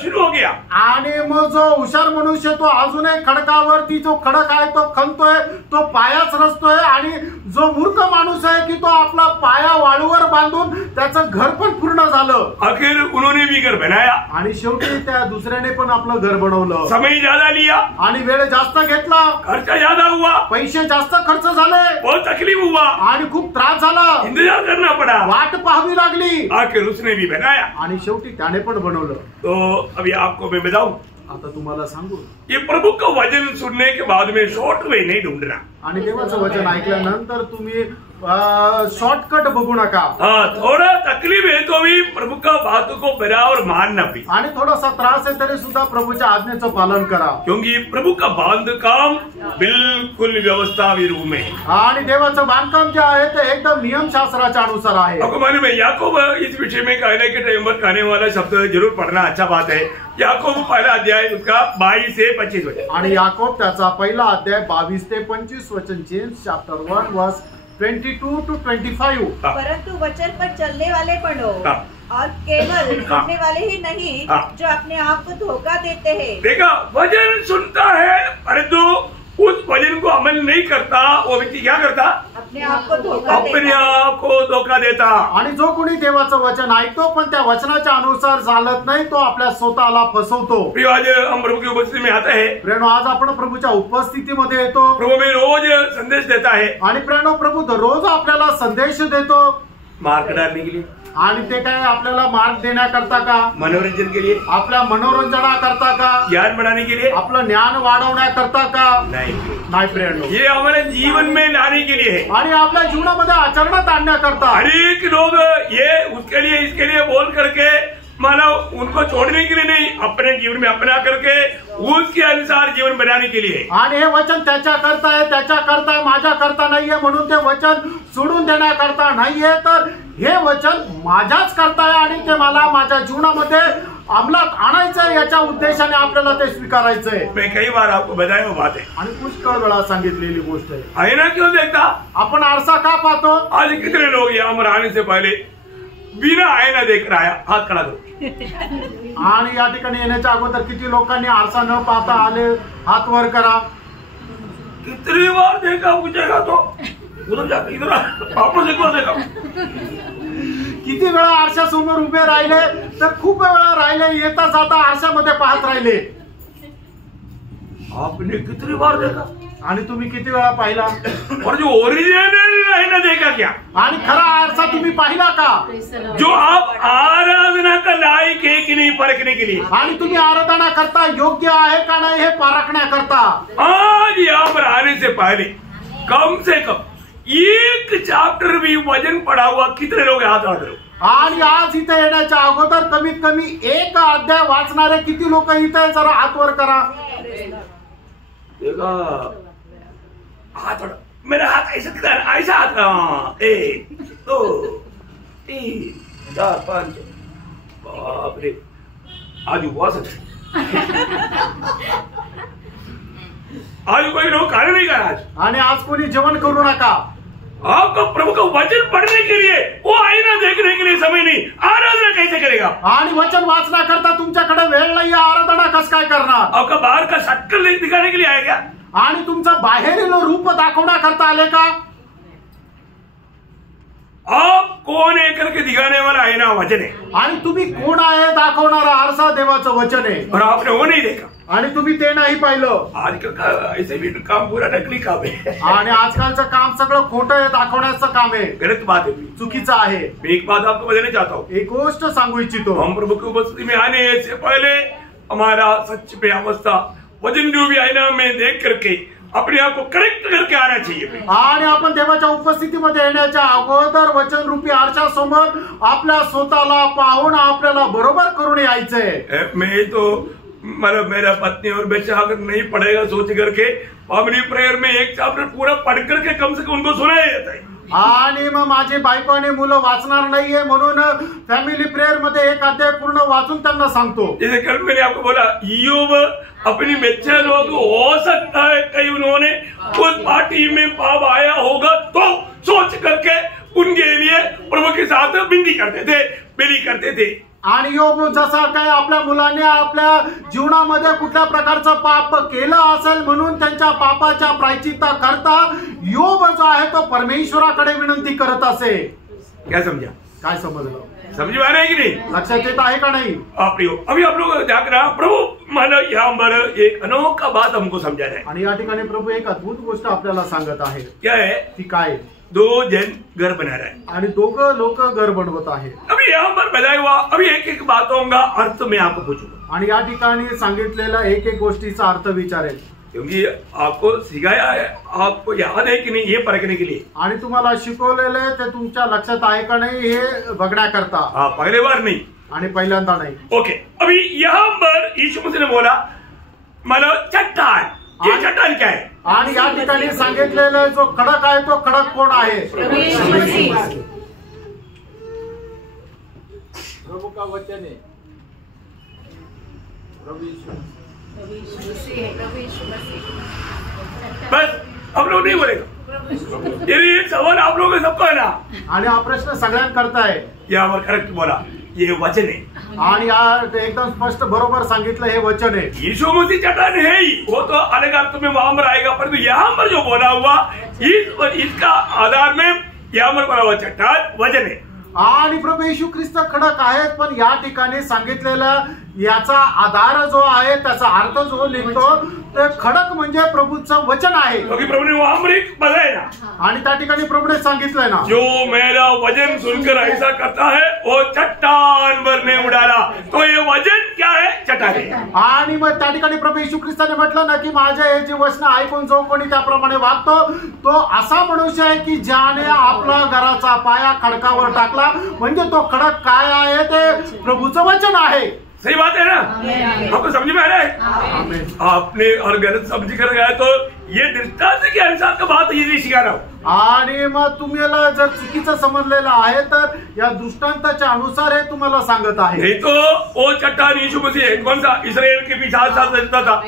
शुरू हो गया। आणि मग जो हुशार मनुष्य तो अजूनही खडकावरती जो खडक आहे तो खणतोय, तो पायाच रचतोय। आणि जो मूर्ख माणूस आहे की तो आपला पाया वाळूवर बांधून त्याचं घर पण पूर्ण झालं। आखिर उन्होंने भी घर बनाया आणि शेवटी त्या दुसऱ्याने पण आपलं घर बनवलं। समय ज्यादा लिया आणि वेळ जास्त घेतला, खर्चा ज्यादा हुआ, पैसे जास्त खर्च झाले, बहुत तकलीफ हुआ आणि खूप त्रास झाला, इंतजार करना पड़ा, वाट पाहावी लागली। आखिर उसने भी बनाया आणि शेवटी त्याने पण बनवलं। तो अभी आपको मैं बताऊं, आता तुम्हाला सांगू, ये प्रभु का वचन सुनने के बाद में शॉर्ट वे नहीं ढूंढना। आणि देवाचं वचन ऐकल्यानंतर तुम्ही शॉर्टकट बघू नका। थोड़ा तकलीफ है तो भी प्रभु का बात को बराबर मानना भी, आणि थोडासा त्रास आहे तरी सुद्धा प्रभूच्या आज्ञेचं पालन करा। क्योंकि प्रभु का बांधकाम बिल्कुल व्यवस्था विरूप में, आणि देवाचं बांधकाम जे आहे ते एकदम नियमशास्त्राच्या अनुसार आहे। आपको मालूम है याकूब इस विषय में कहने के टाइम पर कहने वाला शब्द जरूर पढ़ना अच्छा बात है। याकूब पहला अध्याय उसका 22 से 25 वचन, आणि याकूब त्याचा पहिला अध्याय 22 ते 25 वचन, जेम्स चैप्टर 1 वर्स 22 to 25। परंतु वचन पर चलने वाले बनो और केवल सुनने वाले ही नहीं जो अपने आप को धोखा देते हैं। देखा, वचन सुनता है परंतु उस वचन को अमल नहीं करता, वो व्यक्ति क्या करता, अपने आप को धोखा देता। आणि जो कोणी देवाचं वचन ऐकतो पण त्या वचनाच्या अनुसार चालत नाही तो आपल्या स्वतःला फसवतो। प्रिय, आज हम प्रभु की उपस्थिति में आते हैं। प्रेरणो, आज आपण प्रभूच्या उपस्थितीमध्ये येतो। प्रभु में रोज संदेश देता है आणि प्रेरणो, प्रभू दररोज आपल्याला संदेश देतो, मार्ग डालने के लिए। आणि ते काय आपल्याला मार्ग देण्याकरता का, मनोरंजन के लिए, आपल्या मनोरंजनाकरता का, ज्ञान बढ़ाने के लिए, आपलं ज्ञान वाढवण्याकरता का, नाही प्रेरणो, ये हमारे जीवन में लाने के लिए है आणि आपल्या जीवनामध्ये आचरणात आणण्याकरता। अनेक लोग ये उसके लिए इसके लिए बोल करके मानव उनको छोड़ने के लिए नहीं, अपने जीवन में अपना करके उसके अनुसार जीवन बनाने के लिए। आणि हे वचन त्याच्या करता आहे, त्याच्या करता आहे, माझ्या करता नाहीये म्हणून ते वचन सोडून देण्याकरता नाहीये, तर हे वचन माझ्याच करता आहे आणि ते मला माझ्या जीवनामध्ये अंमलात आणायचंय, याच्या उद्देशाने आपल्याला ते स्वीकारायचंय। मैं कई बार आपको बताया वो बात है, आणि पुष्कळ वेळा सांगितलेली गोष्ट आहे। आईना क्यों देखता, आपण आरसा का पाहतो? आज कितने लोग यहाँ पर आने से पहले बिना आईना देख रहा है, हाथ खड़ा करो। आणि या ठिकाणी येण्याच्या अगोदर किती लोकांनी आरसा न पाहता आले, हात वर करा। कितनी बार देखा पूछेगा तो उधर जाकर इधर वापस एक बार देखा। किती वेळा आरशासमोर उभे राहिले तर खूप वेळा राहिले, येता जाता आरशामध्ये पाहत राहिले। आपने कितनी बार देखा आणि तुम्ही किती वेळा पाहिला? और जो ओरिजिनल है ना देखा क्या? आणि खरा आरसा तुम्ही पाहिला का? जो आप आराधना का लायक है कि नहीं परखने के लिए, आणि तुम्ही आराधना करता योग्य आहे का नाही हे पारखण्याकरता आज यहाँ पर आने से पहले कम से कम एक चैप्टर भी वजन पढ़ा हुआ कितने लोग हाथ उठा दो। आणि आज इथे येण्याच्या अगोदर कमीत कमी एक अध्याय वाचणारे किती लोक इथे? जरा हात वर करा। देखा हाथ उठा, मेरा हाथ ऐसा दिखता है, ऐसा हाथ। 1 2 3 4 5 बाप रे, आज उपवास है। आज कोई लोग खाने नहीं खाया आज। आणि आज कोणी जेवण करू नका। आपको प्रभु का वचन पढ़ने के लिए, वो आईना देखने के लिए समय नहीं, आराधना कैसे करेगा? आणि वचन वाचण्याकरता तुमच्याकडे वेळ नाही, आराधना कसं काय करणार? आपका बाहर का शक्ल दिखाने के लिए आया क्या? आणि तुमचं बाहेरील रूप दाखवण्याकरता आले का? आप कौन है करके दिखाने वाला आईना वचन है, आणि तुम्ही कोण आहे दाखवणारा आरसा देवाचं वचन आहे। और आपने वो नहीं देखा। आणि तुम्ही ते नाही पाहिलं। आजकल का ऐसे भी काम पूरा नकली काम है आणि आजकालचं काम सगळं खोटं आहे, दाखवण्याचं काम आहे। गलत बात है, चुकीचं आहे। मैं एक बात आपको बताना चाहता हूँ। एक गोष्ट सांगू इच्छितो, हम प्रभु की उपस्थिति में आने से पहले हमारा सच पे अवस्था वचन रूपी आईना में देख करके अपने आप को करेक्ट करके आना चाहिए। आणि आपण देवाच्या उपस्थितीमध्ये येण्याच्या अगोदर वचन रूपी आरशा समोर आपल्या स्वतःला पाहून आपल्याला बरोबर करून यायचंय। मैं तो मतलब मेरा पत्नी और बच्चा अगर नहीं पढ़ेगा सोच करके अपनी प्रेयर में एक चैप्टर पूरा पढ़ करके कम से कम उनको सुनाया जाता है। आणि मग माझी बायको आणि मुलं वाचणार नाहीये म्हणून फॅमिली प्रेयर मध्ये एक अध्याय पूर्ण वाचून त्यांना सांगतो। जैसे कल मैंने आपको बोला, ईयोब अपनी बच्चे लोग हो सकता है कहीं उन्होंने उस पार्टी में पाप आया होगा तो सोच करके उनके लिए प्रभु के साथ विनती करते थे, बेली करते थे। आणि योब जसा काय आपल्या मुलाने आपल्या जीवनामध्ये कुठल्या प्रकारचं पाप केलं असेल म्हणून त्यांच्या पापाच्या प्रायश्चित्ता करता योब जो आहे तो परमेश्वराकडे विनंती करत असे। क्या समझा? काय समजलं? समझ में आ रहा है कि नहीं? लक्षात येत आहे का नाही? अभी आप लोग जाकर प्रभु मानो यहाँ पर एक अनोखा बात हमको समझा रहे हैं। आणि या ठिकाणी प्रभू एक अद्भुत गोष्ट आपल्याला सांगत आहे। क्या है? ती काय? 2 जन घर बना रहे हैं आणि दोघं लोक घर बनवत आहे। अभी यहाँ पर बताया हुआ, अभी एक एक बातों का अर्थ मैं आपको पूछूंगा। आणि या ठिकाणी सांगितलेला एक एक गोष्टीचा अर्थ विचारेल, क्योंकि आपको सिखाया है, आपको याद है कि नहीं ये परखने के लिए। आणि तुम्हाला शिकवलेलं आहे ते तुमच्या लक्षात आहे का नाही हे बघण्याकरता। हाँ, पहले बार नहीं आणि पहिल्यांदा नाही। ओके, अभी यहाँ पर यीशु मसीह ने बोला मानो चट्टान, ये चट्टान क्या है? आणि या ठिकाणी सांगितलेलं जो खडक आहे तो खडक कोण आहे? प्रभु का वचन है, बस आप लोग नहीं बोलेगा। ये सवाल आप लोगों का सबका है ना। आणि हा प्रश्न सगळ्यांकरता आहे। यहाँ पर करेक्ट बोला, ये वचन है। आणि एकदम स्पष्ट बरोबर सांगितलं हे वचन आहे। यीशु मसीह चट्टान है ही, वो तो अलग अर्थ में वहां पर आएगा, परंतु यहाँ पर जो बोला हुआ इसका आधार में यहाँ पर बोला हुआ चट्टान वचन है। आणि प्रभू येशू ख्रिस्त खडक आहेत, पण या ठिकाणी सांगितलेला याचा आधार जो आहे त्याचा अर्थ जो लिहितो ते खडक म्हणजे प्रभूचं वचन आहे। क्योंकि प्रभु ने वहां पर एक बताया ना, आणि त्या ठिकाणी प्रभूने सांगितलंय ना, जो मेरा वचन सुनकर ऐसा करता है वो चट्टान पर नहीं उड़ाला। तो ये वचन क्या है? चट्टान है। आणि मग त्या ठिकाणी प्रभू येशू ख्रिस्ताने म्हटलं ना की माझे हे जे वचन ऐकून जो कोणी त्याप्रमाणे वागतो तो असा मनुष्य आहे की ज्याने आपला घराचा पाया खडकावर टाकला। म्हणजे तो खडक काय आहे? ते प्रभूचं वचन आहे। सही बात है ना? आपको समझ में आ रहा है? आपने और गलत समझ कर गया तो ये दृष्टांत के अनुसार का बात ये सिखा रहा हूँ। आणि मग तुम्हाला जर चुकीचं समजलेलं आहे तर या दृष्टांताच्या अनुसार हे तुम्हाला सांगत आहे। नहीं तो वो चट्टान यीशु मसीह कौन सा इस्राएल के पीछे साथ रहता था,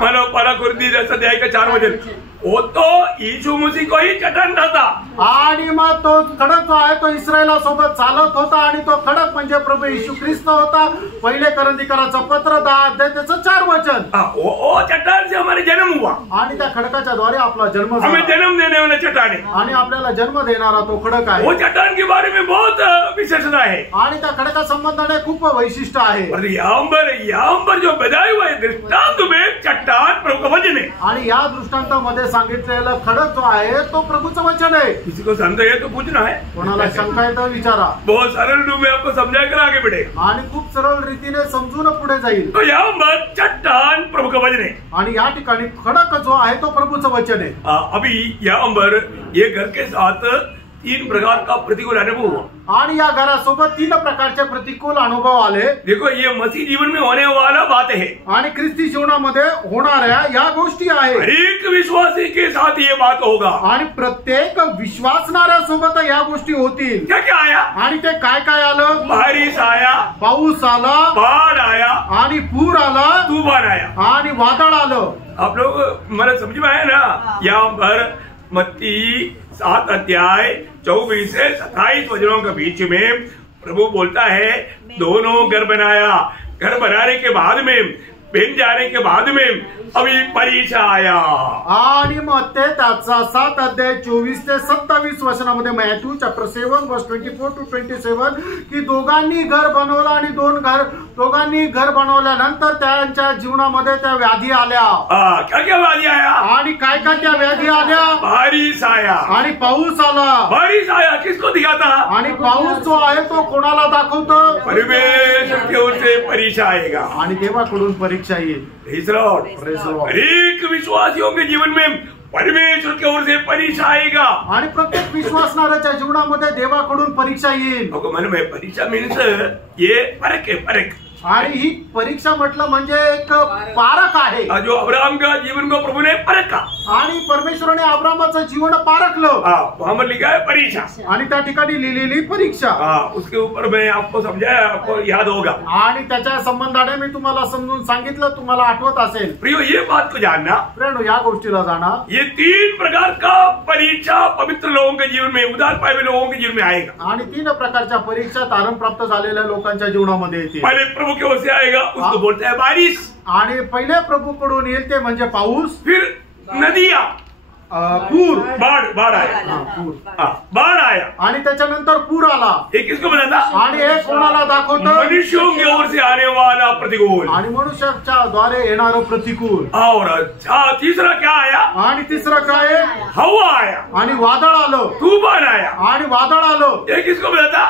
मानो 12 कुरिन्थी 10 अध्याय का 4 वचन, वो तो यीशु मसीह को ही चट्टान था। आणि मग तो खडक जो आहे तो इस्रायला सोबत चालत होता आणि तो खडक म्हणजे प्रभू येशू ख्रिस्त होता। पहिले करंदीकराचं पत्र 10 अध्याय त्याचं 4 वचन। वो चट्टान से हमारे जन्म हुआ आणि त्या खडकाच्या द्वारे आपला जन्म झाला। हमें जन्म देने वाला चट्टान है आणि आपल्याला जन्म देणारा तो खडक आहे। वो चट्टान के बारे में बहुत विशेषता है आणि त्या खडका संबंधाने खूप वैशिष्ट्य आहे। और यहाँ पर जो बताया हुआ है दृष्टांत में चट्टान प्रभु का वचन है। आणि या दृष्टांतामध्ये सांगितलेलं खडक जो आहे तो प्रभूचं वचन आहे। किसी को संदेह है तो पूछना है, कोणाला शंका आहे तर विचारा। बहुत सरल रूप में आपको समझा कर आगे बढ़े आणि खूप सरळ रीतीने समजून पुढे जाईल। तो यहाँ पर चट्टान प्रभु का वचन है आणि या ठिकाणी खडक जो आहे तो प्रभूचं वचन आहे। अभी यहाँ पर ये घर के साथ 3 प्रकार का प्रतिकूल अनुभव हुआ आणि या घरासोबत 3 प्रकारचे प्रतिकूल अनुभव आले। देखो ये मसीह जीवन में होने वाला बात है आणि ख्रिस्ती जीवनामध्ये होणाऱ्या या गोष्टी आहेत। हर एक विश्वासी के साथ ये बात होगा आणि प्रत्येक विश्वासणाऱ्या सोबत या गोष्टी होतील। क्या क्या आया? आणि ते काय काय आलं? बारिश आया, पाऊस आला, बाढ़ आया आणि पूर आला, तूफान आया आणि वादळ आलं। आप लोग मतलब समझ में आया ना? यहाँ पर मत्ती 7 अध्याय 24 से 27 वचनों के बीच में प्रभु बोलता है दोनों घर बनाया, घर बनाने के बाद में बन जाने के बाद में अभी परीक्षा आया। आणि मग ते त्याचा 7 अध्याय 24 ते 27 वचनामध्ये मॅथ्यू चॅप्टर 7 वर्स 24 to 27 की दोघांनी घर बनवलं आणि दोघांनी घर बनवल्यानंतर त्यांच्या जीवनामध्ये त्या व्याधी आल्या। क्या क्या व्याधी आया? आणि काय काय त्या व्याधी आल्या? बारिश आया आणि पाऊस आला। बारिश आया किसको दिखाता? आणि पाऊस जो आहे तो कोणाला दाखवतो? परमेश्वर की ओर से परीक्षा आएगा आणि देवाकडून परीक्षा येईल। एक विश्वासियों के जीवन में परमेश्वर की ओर से परीक्षा आएगा आणि प्रत्येक विश्वासणाऱ्याच्या जीवनामध्ये देवाकडून परीक्षा येईल। आपको मालूम है परीक्षा मीन्स ये फर्क है, फर्क। आणि ही परीक्षा म्हटलं म्हणजे एक पारख आहे। जो अब्राहम का जीवन को प्रभु ने परखा आणि परमेश्वराने अब्राहमाचं जीवन पारखलं। वहां पर लिखा है परीक्षा आणि त्या ठिकाणी लिहिलेली परीक्षा। उसके ऊपर मैं आपको समझाया, आपको याद होगा। आणि त्याच्या संबंधाने मी तुम्हाला समजून सांगितलं, तुम्हाला आठवत असेल। प्रियो ये बात को जानना, प्रियो या गोष्टीला जाणं, ये 3 प्रकार का परीक्षा पवित्र लोगों के जीवन में, उद्धार पाए हुए लोगों के जीवन में आएगा। आणि 3 प्रकारच्या परीक्षा तारण प्राप्त झालेल्या लोकांच्या जीवनामध्ये येतील। पहले प्रभु की ओर से आएगा, उसको बोलते हैं बारिश। आणि पहिले प्रभूकडून येईल ते म्हणजे पाऊस। फिर नदियां, पूर, बाढ़ आया, बाढ़ आया आणि त्याच्यानंतर पूर आला। ये किसको बताता? आणि हे कोणाला दाखवतं? मनुष्यों की ओर से आने वाला प्रतिकूल, आणि मनुष्याच्या द्वारे येणारं प्रतिकूल। और तीसरा क्या आया? आणि तिसरं काय? हवा आया, आणि वादळ आलं, तूफान आया, आणि वादळ आलं। ये किसको बताता?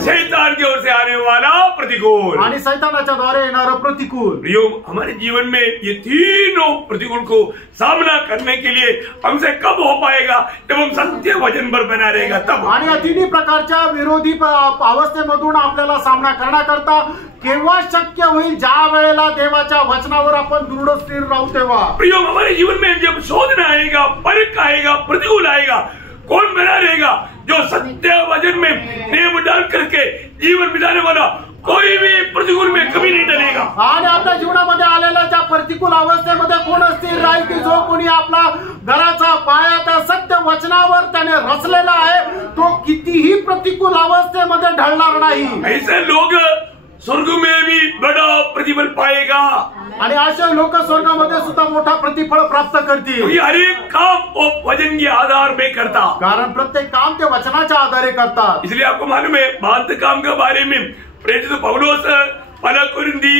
शैतान की ओर से आने वाला प्रतिकूल, आणि शैतानाच्या द्वारे येणारं प्रतिकूल। प्रियो हमारे जीवन में ये तीनों प्रतिकूल को सामना करने के लिए हमसे कब हो पाएगा? जब हम सत्य वचन पर बना रहेगा तब। आणि या 3 प्रकारच्या विरोधी अवस्थेमधून आपल्याला सामना करण्याकरता केव्हा शक्य होईल? ज्या वेळेला देवाच्या वचनावर आपण दृढ स्थिर राहू तेव्हा। प्रियो हमारे जीवन में जब शोधना आएगा, परख आएगा, प्रतिकूल आएगा, कौन बना रहेगा? जो सत्य वचन में नेम डाल करके जीवन बिताने वाला कोई भी प्रतिकूल में कभी नहीं डलेगा। आणि आपल्या जीवनामध्ये आलेल्या त्या प्रतिकूल अवस्थेमध्ये कोण स्थिर राहील? की जो कोणी आपला घराचा पाया त्या सत्य वचनावर त्याने रचलेला आहे, तो कितीही प्रतिकूल अवस्थेमध्ये ढळणार नाही। ऐसे लोग स्वर्ग में भी बड़ा प्रतिफल पाएगा। आणि असे लोक स्वर्गामध्ये सुद्धा मोठा प्रतिफळ प्राप्त करतील। हर एक काम वो वचन के आधार में करता, कारण प्रत्येक काम ते वचनाच्या आधारे करतात। इसलिए आपको मालूम है बांध काम के बारे में प्रेरित पौलुस पहला कुरिन्थी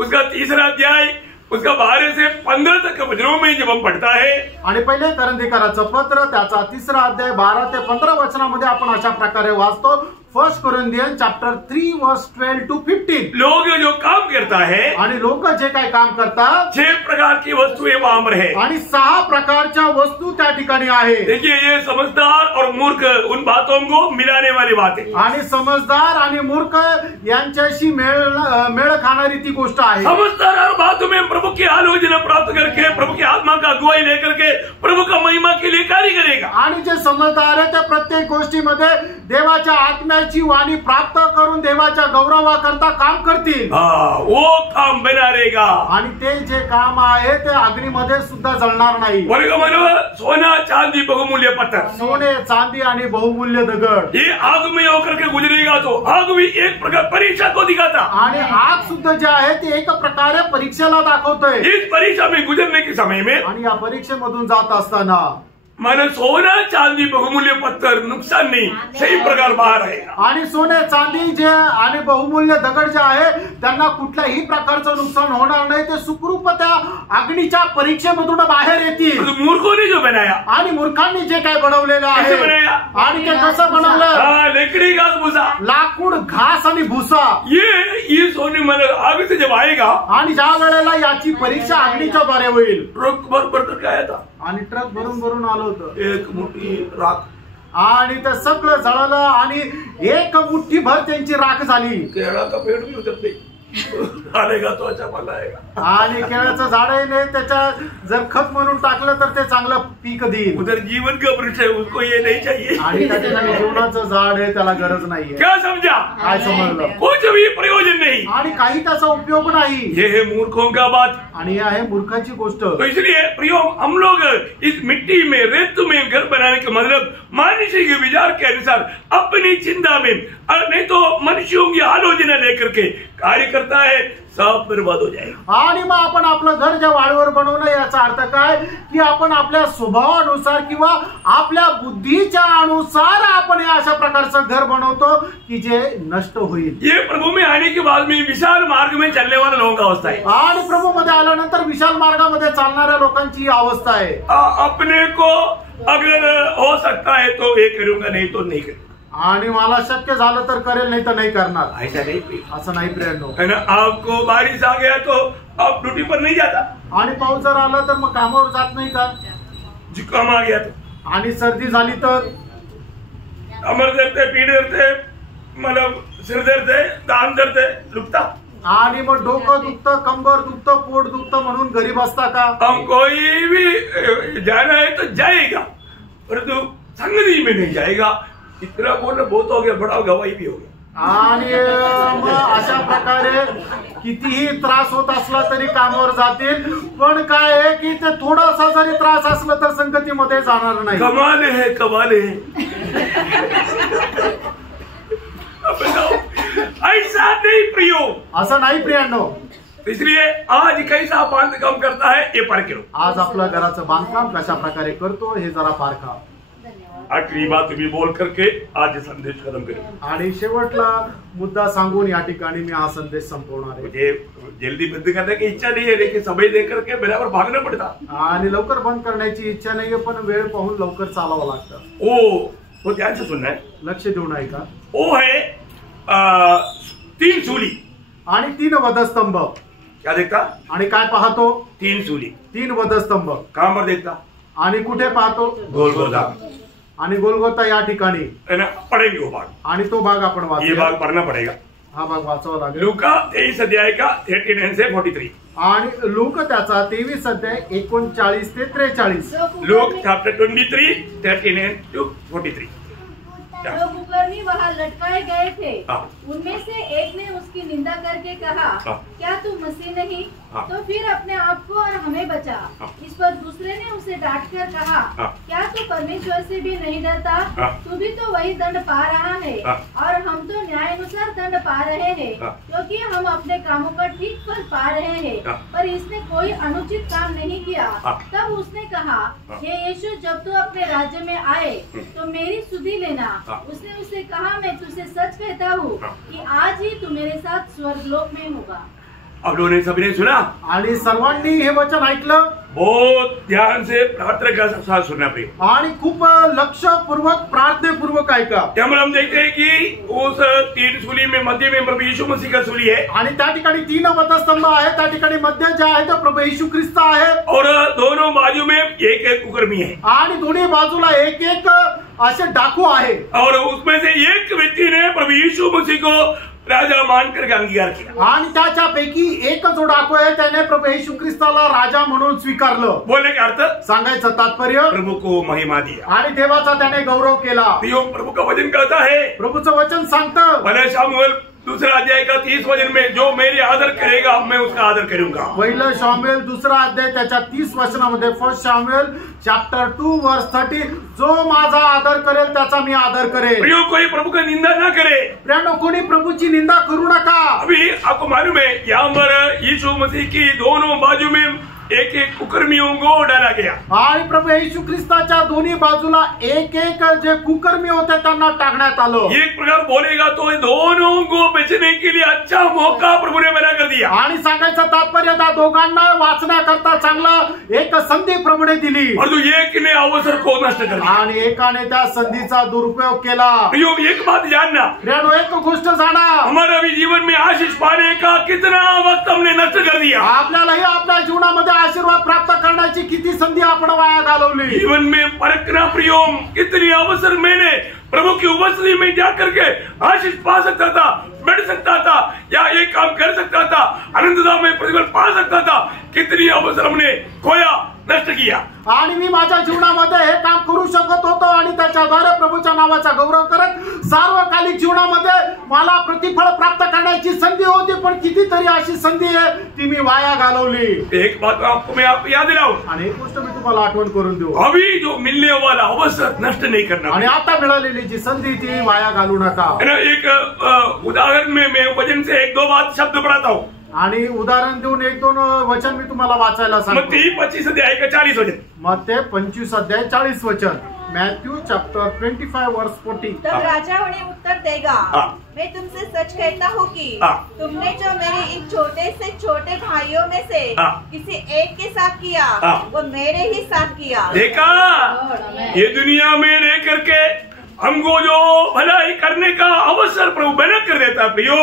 उसका 3रा अध्याय उसका 12 से 15 तक के वचनों में जब हम पढ़ता है, आणि पहिले करंदीकराचं पत्र त्याचा 3रा अध्याय 12 ते 15 वचनामध्ये आपण अशा प्रकारे वाचतो। 1 Corinthians chapter 3 verse 12 to 15। लोग जो काम करता है, आणि लोक जे काय काम करतात, 6 प्रकार की वस्तुएं वहां पर है, आणि 6 प्रकारच्या वस्तू त्या ठिकाणी आहे। देखिए ये समझदार और मूर्ख उन बातों को मिलाने वाली बातें, आणि समजदार आणि मूर्ख यांच्याशी मेळ खाणारी ती गोष्ट आहे। समझदार और बातों में प्रभु की आलोचना प्राप्त करके, प्रभु की आत्मा का अगुवाई लेकर के प्रभु का महिमा के लिए कार्य करेगा। आणि जे समजदार आहे त्या प्रत्येक गोष्टीमध्ये देवाच्या आत्म्या सत्याची वाणी प्राप्त करून देवाच्या गौरवाकरता काम करतील, वो काम बना रहेगा। आणि ते जे काम आहे ते अग्नीमध्ये सुद्धा जळणार नाही। सोना चांदी बहुमूल्य पत्थर, सोने चांदी आणि बहुमूल्य दगड, ये आग में होकर के गुजरेगा। तो आग भी एक प्रकार परीक्षा को दिखाता, आणि आग सुद्धा जे आहे ते एक प्रकारे परीक्षेला दाखवतोय। इस परीक्षा में गुजरने के समय में, आणि या परीक्षेमधून जात असताना मानो सोना चांदी बहुमूल्य पत्थर नुकसान नहीं, सही प्रकार बाहर आएगा। आणि सोने चांदी जे आणि बहुमूल्य दगड जे आहे त्यांना कुठल्याही प्रकारचं नुकसान होणार नाही, ते सुखरूप त्या अग्नीच्या परीक्षेमधून बाहेर येतील। मूर्खों ने जो बनाया, आणि मूर्खांनी जे काय बनवलेलं आहे आणि ते कसं बनवलं, लकड़ी घास भूसा, लाकूड घास आणि भुसा, ये सोने मन आग से जब आएगा, आणि ज्या वेळेला याची परीक्षा अग्नीच्या द्वारे होईल, ट्रक भर काय आता, आणि ट्रक भरून भरून आलं होतं, एक मोठी राख, आणि ते सगळं जळालं आणि एक मुठ्ठीभर त्यांची राख झाली। केळा का पेड़ भी उतर नहीं आलेगा तो अच्छा फल आएगा। आणि केळाचं झाडही नाही, त्याच्या जर खत म्हणून टाकलं तर ते चांगलं पीक देईल। उधर जीवन का वृक्ष है, उसको ये नहीं चाहिए। आणि त्या ठिकाणी जीवनाचं झाड आहे, त्याला गरज नाहीये। क्या समझा? काय समजलं? कुछ भी प्रयोजन नहीं, आणि काही त्याचा उपयोग नाही। ये है मूर्खों का बात, आणि आहे मूर्खाची गोष्ट। तो इसलिए प्रियो, हम लोग इस मिट्टी में, रेत में घर बनाने का मतलब मनुष्य के विचार के अनुसार अपनी चिंता में, नहीं तो मनुष्यों की आलोचना लेकर के कार्य करता है, सब बर्बाद हो जाएगा। आणि मग आपण आपलं घर ज्या वाळूवर बनवणं, याचा अर्थ काय की आपण आपल्या स्वभावानुसार किंवा आपल्या बुद्धीच्या अनुसार आपण हे अशा प्रकारचं घर बनवतो की जे नष्ट होईल। ये प्रभु में आने के बाद में विशाल मार्ग में चलने वाले लोगों का अवस्था है। आणि प्रभू मध्ये आल्यानंतर विशाल मार्गामध्ये चालणाऱ्या लोकांची ही अवस्था आहे। अपने को अगर हो सकता है तो ये करूंगा, नहीं तो नहीं करूंगा, आणि मला शक्य झालं तर करेल, नाही तर नाही करणार। ऐसा नहीं, असं नाही प्रियांनो। है ना। आपको बारिश आ गया तो आप ड्यूटी पर नहीं जाता, आणि पाऊस जर आला तर मग कामावर जात नाही का? जुकाम आ गया तो, आणि सर्दी झाली तर, कमर दर्द है, पीठ दर्द है, मतलब सिर दर्द है, कान दर्द है, दुखता, आणि मग डोकं दुखतं, कंबर दुखतं, पोट दुखतं म्हणून घरी बसता का? हम कोई भी जाना है तो जाएगा, परंतु संगति में नहीं जाएगा। इतना बोलना बहुत हो गया, बड़ा गवाही भी हो गया। आणि मग अशा प्रकारे कितीही त्रास होत असला तरी कामावर जातील, पण काय आहे की ते थोडासा जरी त्रास असला तर संगतीमध्ये जाणार नाही। कमाल है, कमाल है। ऐसा नहीं प्रियो, असं नाही प्रियांनो। इसलिए आज कैसा बांधकाम करता है ये पार करो। आज आपल्या घराचं बांधकाम कशा प्रकारे करतो हे जरा पारखा। आखिरी बात भी बोल करके आज संदेश खत्म करें। आणि शेवटला मुद्दा सांगून या ठिकाणी मी हा संदेश संपवणार आहे। मुझे जल्दी बंद करने की इच्छा नहीं है, लेकिन समय देकर के बराबर भागना पड़ता। आणि लवकर बंद करण्याची इच्छा नाहीये, पण वेळ पाहून लवकर चालावं लागतं। वो ध्यान से सुनना है, लक्ष देऊन ऐका। वो है 3 सूली आणि 3 वधस्तंभ। क्या देखता? आणि काय पाहतो? 3 सूली, 3 वधस्तंभ। कहां पर देखता? आणि कुठे पाहतो? गोलगोथा। आणि गोलगोथा या ठिकाणी है ना, पढ़ेंगे वो भाग। आणि तो भाग आपण ये वाचूया। भाग पढ़ना पड़ेगा। हा भाग वाचावा लागेल। लूका 23 अध्याय का 39 से 43। आणि लूक त्याचा 23 अध्याय 39 ते 43। Luke chapter 23 39 to 43। जो कुकर्मी वहाँ लटकाए गए थे, हाँ। उनमें से एक ने उसकी निंदा करके कहा, हाँ। क्या तू मसीह नहीं? हाँ। तो फिर अपने आप को और हमें बचा। हाँ। इस पर दूसरे ने उसे डांट कर कहा, हाँ। क्या तू परमेश्वर से भी नहीं डरता? हाँ। तू भी तो वही दंड पा रहा है, हाँ। और हम तो न्याय अनुसार दंड पा रहे हैं, हाँ। क्योंकि हम अपने कामों का ठीक फल पा रहे हैं। हाँ। पर इसने कोई अनुचित काम नहीं किया। हाँ। तब उसने कहा, हाँ। हे यीशु, जब तू अपने राज्य में आए तो मेरी सुधि लेना। हाँ। उसने उसे कहा, मैं तुझसे सच कहता हूँ हाँ। कि आज ही तू मेरे साथ स्वर्गलोक में होगा। अब लोगों ने सभी ने सुना, आणि सर्वांनी हे वचन ऐकलं। बहुत ध्यान से प्रार्थना का साथ सुनना पड़ेगा आणि खूप लक्षपूर्वक प्रार्थनेपूर्वक ऐका। त्यामुळे हम देखते हैं कि उस 3 सूली में मध्य में प्रभु यीशु मसीह का सूली है, आणि त्या ठिकाणी 3 वधस्तंभ आहे, त्या ठिकाणी मध्य जे आहे ते प्रभू येशू ख्रिस्त आहे। और दोनों बाजू में एक कुकर्मी है, आणि दोन्ही बाजूला एक एक असे डाकू आहे। और उसमें से एक व्यक्ति ने प्रभु यीशु मसीह को राजा मानकर अंगीकार किया। आणि त्याच्यापैकी एक जो डाकू आहे त्याने प्रभू येशू ख्रिस्ताला राजा म्हणून स्वीकारलं। बोलने का अर्थ, सांगायचं तात्पर्य, प्रभु को महिमा दिया आणि देवाचा त्याने गौरव केला। प्रभु का वचन कहता है, प्रभूचं वचन सांगतं भले शामुएल 2 अध्याय का 30 वचन में, जो मेरे आदर करेगा मैं उसका आदर करूंगा। पहिलं शामुएल 2 अध्याय त्याच्या 30 वचनामध्ये, 1 शामुएल चॅप्टर 2 वर्स 30, जो माझा आदर करेल त्याचा मी आदर करेल। प्रियो, कोई प्रभु का निंदा ना करे। प्रियानो, कोणी प्रभूची निंदा करू नका। अभी आपको मालूम है यहाँ पर यीशु मसीह की दोनों बाजू में एक एक कुकर्मियों को डाला गया। आणि प्रभू येशू ख्रिस्ताच्या दोन्ही बाजूला एक एक जे कुकर्मी होते त्यांना टाकण्यात आलं। एक प्रकार बोलेगा तो दोनों को बचने के लिए अच्छा मौका प्रभु ने बना कर दिया। आणि सांगायचं तात्पर्य, त्या दोघांना वाचण्याकरता चांगला एक संधी प्रभूने दिली, और तो एक ने अवसर को नष्ट कर दिया, आणि एकाने त्या संधीचा दुरुपयोग केला। प्रियो, एक बात जानना, प्रियानो, एक गोष्ट जाणा, हमारा भी जीवन में आशीष पाने का कितना वक्त हमने नष्ट कर दिया। आपल्यालाही आपल्या जीवनामध्ये आशीर्वाद प्राप्त करण्याची किती संधी आपण वाया घालवली। जीवन में परखना प्रियो, कितनी अवसर मैंने प्रभु की उपस्थिति में जाकर के आशीष पा सकता था, बैठ सकता था, या एक काम कर सकता था, आनंदता में प्रतिफल पा सकता था, कितनी अवसर हमने खोया, नष्ट किया। आणि मी माझ्या जीवनामध्ये हे काम करू शकत होतो आणि त्याच्याद्वारे प्रभूच्या नावाचा गौरव करत सार्वकालिक जीवनामध्ये मला प्रतिफळ प्राप्त करण्याची संधी होती, पण कितीतरी अशी संधी आहे ती मी वाया घालवली। एक बात आपको मैं आपको याद दिलाऊं, आणि एक गोष्ट मी तुम्हाला आठवण करून देऊ, अभी जो मिलने वाला अवसर नष्ट नहीं करना, आणि आता मिळालेली जी संधी ती वाया घालू नका। एक उदाहरण में मैं वचन से 1-2 बात शब्द पढ़ाता हूँ, आणि उदाहरण देऊन 1-2 वचन मी तुम्हाला वाचायला सांगतो। मत्ती 25 अध्याय का 40 वचन, मत्ती 25 अध्याय 40 वचन, मैथ्यू चैप्टर 25 वर्स 40। तब राजा उन्हें उत्तर देगा, मैं तुमसे सच कहता हूँ कि तुमने जो मेरे इन छोटे से छोटे भाइयों में से किसी एक के साथ किया, वो मेरे ही साथ किया। देखा, ये दुनिया में रह करके हमको जो भलाई करने का अवसर प्रभु बना कर देता, प्रियो,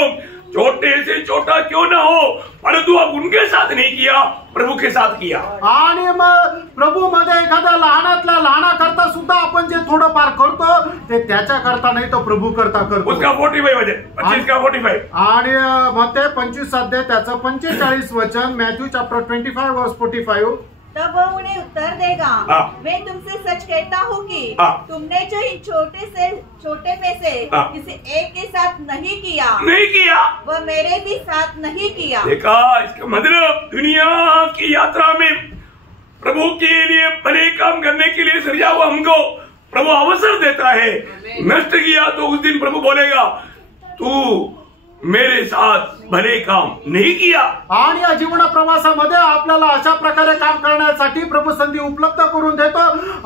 छोटे से छोटा क्यों ना हो, परंतु अब उनके साथ नहीं किया, प्रभु के साथ किया। आणि मग प्रभू मध्ये एखाद्या लहानातल्या लहाना करता सुद्धा आपण जे थोडंफार करतो ते त्याच्या करता नाही तो प्रभू करता करतो। उसका 45 वचन, 25 का 45, आणि मत्ती 25 अध्याय त्याचं 45 वचन, मैथ्यू चैप्टर 25 वर्स 45। तब वो उन्हें उत्तर देगा, मैं तुमसे सच कहता हूँ कि तुमने जो इन छोटे में से किसी एक के साथ नहीं किया, वो मेरे भी साथ नहीं किया। देखा, इसका मतलब दुनिया की यात्रा में प्रभु के लिए भले काम करने के लिए सरिया हुआ हमको प्रभु अवसर देता है, नष्ट किया तो उस दिन प्रभु बोलेगा तू मेरे साथ भले काम नाही किया। आणि या जीवन प्रवासामध्ये आपल्याला अशा प्रकारे काम करण्यासाठी प्रभू संधी उपलब्ध करून देतो,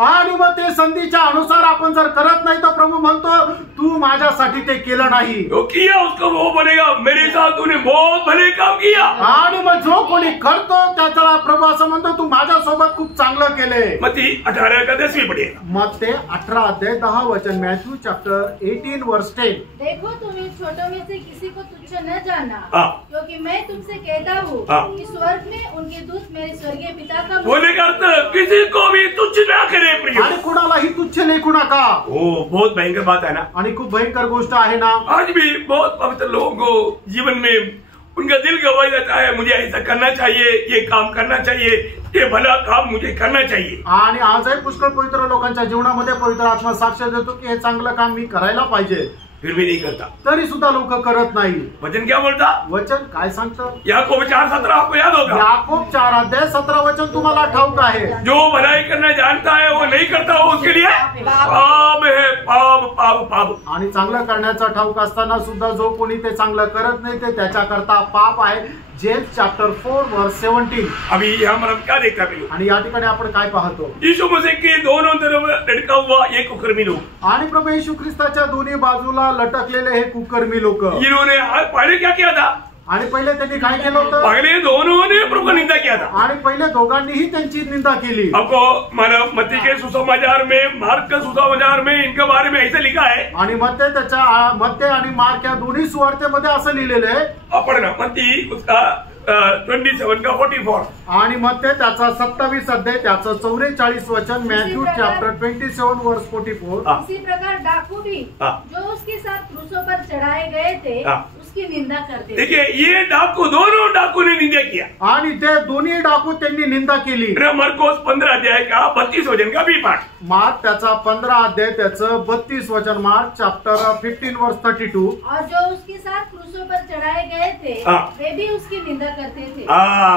आणि मग ते संधीच्या अनुसार आपण जर करत नाही तर प्रभू म्हणतो तू माझ्यासाठी ते केलं नाही। जो किया उसको वो बोलेगा मेरे साथ तूने बहुत भले काम किया। आणि मग जो कोणी करतो त्याला प्रभू असं म्हणतो तू माझ्यासोबत खूप चांगलं केले। मत्ती 18 का 10वीं पढ़िए, मत्ती 18 अध्याय 10 वचन, मैथ्यू चैप्टर 18 वर्स 10। देखो तुम इन छोटों में से किसी को तुच्छ न जाना, क्योंकि मैं तुमसे कहता हूँ कि स्वर्ग में उनके दूत मेरे स्वर्गीय पिता का बोले का अर्थ किसी को भी तुच्छ ना करे प्रिय, आणि कुणालाही तुच्छ लेखू नका। बहुत भयंकर बात है ना, आणि खूप भयंकर गोष्ट आहे ना। आज भी बहुत पवित्र लोगों को जीवन में उनका दिल गवाही जाता है, मुझे ऐसा करना चाहिए, ये काम करना चाहिए, ये भला काम मुझे करना चाहिए। आणि आजही पुष्कळ पवित्र लोकांच्या जीवनामध्ये पवित्र आत्मा साक्ष देतो की हे चांगलं काम मी करायला पाहिजे, फिर भी नहीं करता, तरी सुद्धा लोक करत नाही। वचन क्या बोलता, वचन काय सांगतं, याकूब 4:17 आपको याद होगा, याकूब 4 अध्याय 17 वचन तुम्हाला ठाऊक आहे। जो भलाई करना जानता है वो नहीं करता, वो उसके लिए पाप है, पाप पाप पाप। आणि चांगलं करण्याचा ठाऊक असताना सुद्धा जो कोणी ते चांगलं करत नाही ते त्याच्याकरता पाप आहे। जेम्स चॅप्टर 4 वर्स 17। अभी यहाँ पर हम क्या देखता है, आणि या ठिकाणी आपण काय पाहतो, यीशु मसीह के दोनों तरफ लटका हुआ एक कुकर्मी लोग, आणि प्रभू येशू ख्रिस्ताच्या दोन्ही बाजूला लटकलेले हे कुकर्मी लोक, इन्होंने पहले क्या किया था, आणि पहिले त्यांनी काय केलं होतं, पहले दोनों ने प्रभु का निंदा किया था, आणि पहिले दोघांनीही त्यांची निंदा केली। आपको मानव मत्ती के सुसमाचार में, मार्क के सुसमाचार में इनके बारे में ऐसा लिखा है, आणि मत्ती आणि मार्क या दोन्ही सुवार्तेमध्ये असं लिहिलेलं आहे, आपण ना मत्ती उसका 27 का 44, आणि मत्ती त्याचा 27 अध्याय त्याचं 44 वचन, मैथ्यू चैप्टर 27 वर्स 44। इसी प्रकार डाकू भी जो उसके साथ क्रूसों पर चढ़ाए गए थे उसकी निंदा करते थे। देखिए ये डाकू, दोनों डाकू ने निंदा किया आणि ते दोन्ही डाकू त्यांनी निंदा केली। मरकोस 15 अध्याय का 32 वचन का भी पाठ, मार्क त्याचा 15 अध्याय त्याचं 32 वचन, मार्क चैप्टर 15 वर्स 32। और जो उसके साथ क्रूसों पर चढ़ाए गए थे वे भी उसकी निंदा करते थे।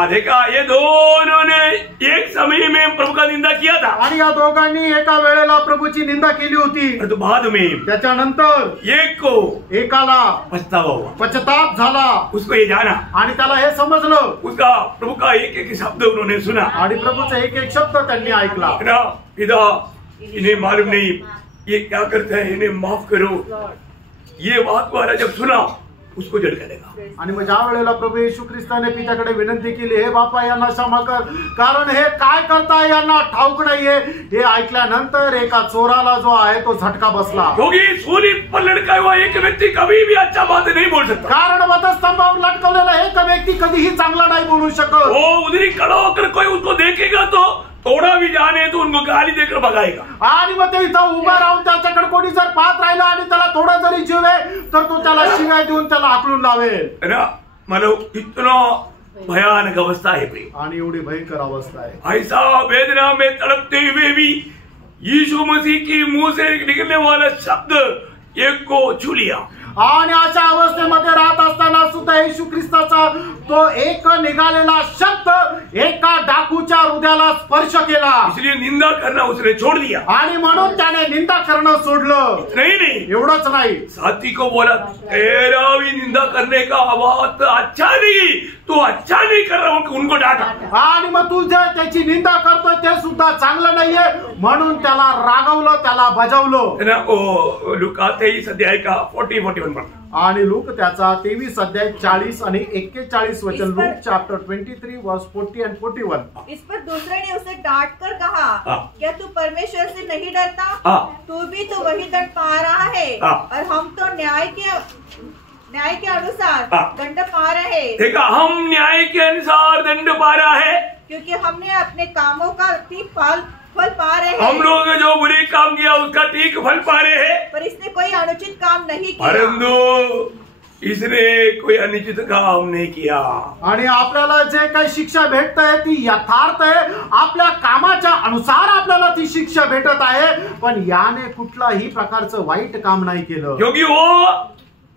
देखा ये दोनों ने एक समय में प्रभु का निंदा किया था आणि या दोघांनी एका वेळेला प्रभूची निंदा केली होती। तो बाद में त्याच्यानंतर एक को एकाला पछतावा हुआ, पश्चाताप झाला उसको ये जाना, आणि त्याला हे समजलं, उसका प्रभु का एक एक शब्द उन्होंने सुना आणि प्रभूचा एक एक शब्द त्यांनी ऐकला। पिता इन्हें मालूम नहीं ये क्या करता है, इन्हें माफ करो, ये बात वाला जब सुना उसको झटका देगा। आणि मग ज्या वेळेला प्रभू येशू ख्रिस्ताने पित्याकडे विनंती केली, हे बापा यांना क्षमा कर, कारण हे काय करताय यांना ठाऊक नाहीये, हे ऐकल्यानंतर एका चोराला जो आहे तो झटका बसला। क्योंकि सूली पर लटका हुआ एक व्यक्ति कभी भी अच्छा बात नहीं बोल सकता, कारण वधस्तंभावर लटकवलेला एक व्यक्ती कधीही चांगला नाही बोलू शकत। वो उधरी खड़ा होकर कोई उसको देखेगा तो थोड़ा भी जाने तो उनको गाली देकर भगाएगा, आणि मग ते इथं उभा राहून त्याच्याकडे कोणी जर पाहत राहिला आणि त्याला थोडा जरी जीवे तर तो त्याला शिवाय देऊन त्याला हाकलून लावेल। है ना, मतलब इतना भयानक अवस्था है भाई, आणि एवढी भयंकर अवस्था आहे। ऐसा वेदना में तड़पते हुए भी यीशु मसीह की मुंह से निकलने वाला शब्द एक को छू लिया, आणि अशा अवस्थेमध्ये राहत असताना सुद्धा येशू ख्रिस्ताचा तो एक निघालेला शब्द एका डाकूच्या हृदयाला स्पर्श केला, इसलिए निंदा करना उसने छोड़ दिया, आणि म्हणून त्याने निंदा करणं सोडलं। नहीं एवढंच नाही, साथी को बोला तेरा भी निंदा करने का आवाज अच्छा नहीं, तू अच्छा नहीं कर रहा, उनको डांटा, आणि मग तू जे त्याची निंदा करतोय ते सुद्धा चांगलं नाहीये म्हणून त्याला रागवलं, त्याला बजावलं। लुका 23 अध्याय का 40-41 आणि लूक त्याचा 23 अध्याय 40 आणि 41 वचन, लूक चैप्टर 23 वर्स 40 and 41। इस पर दूसरे ने उसे डांट कर कहा, क्या तू परमेश्वर से नहीं डरता? तू भी तो वही दंड पा रहा है और हम तो न्याय के अनुसार दंड पा रहे। देखा, हम न्याय के अनुसार दंड पा रहा है क्योंकि हमने अपने कामों का ठीक फल पा रहे हैं। हम लोग जो बुरे काम किया उसका ठीक फल पा रहे हैं, पर इसने कोई अनुचित काम नहीं किया, परंतु इसने कोई अनुचित काम नहीं किया। आणि आपल्याला जे काही शिक्षा भेटते ती यथार्थ आहे, आपल्या कामाच्या अनुसार आपल्याला ती शिक्षा भेटत आहे, पण याने कुठलाही प्रकारचं वाईट काम नाही केलं। क्योंकि वो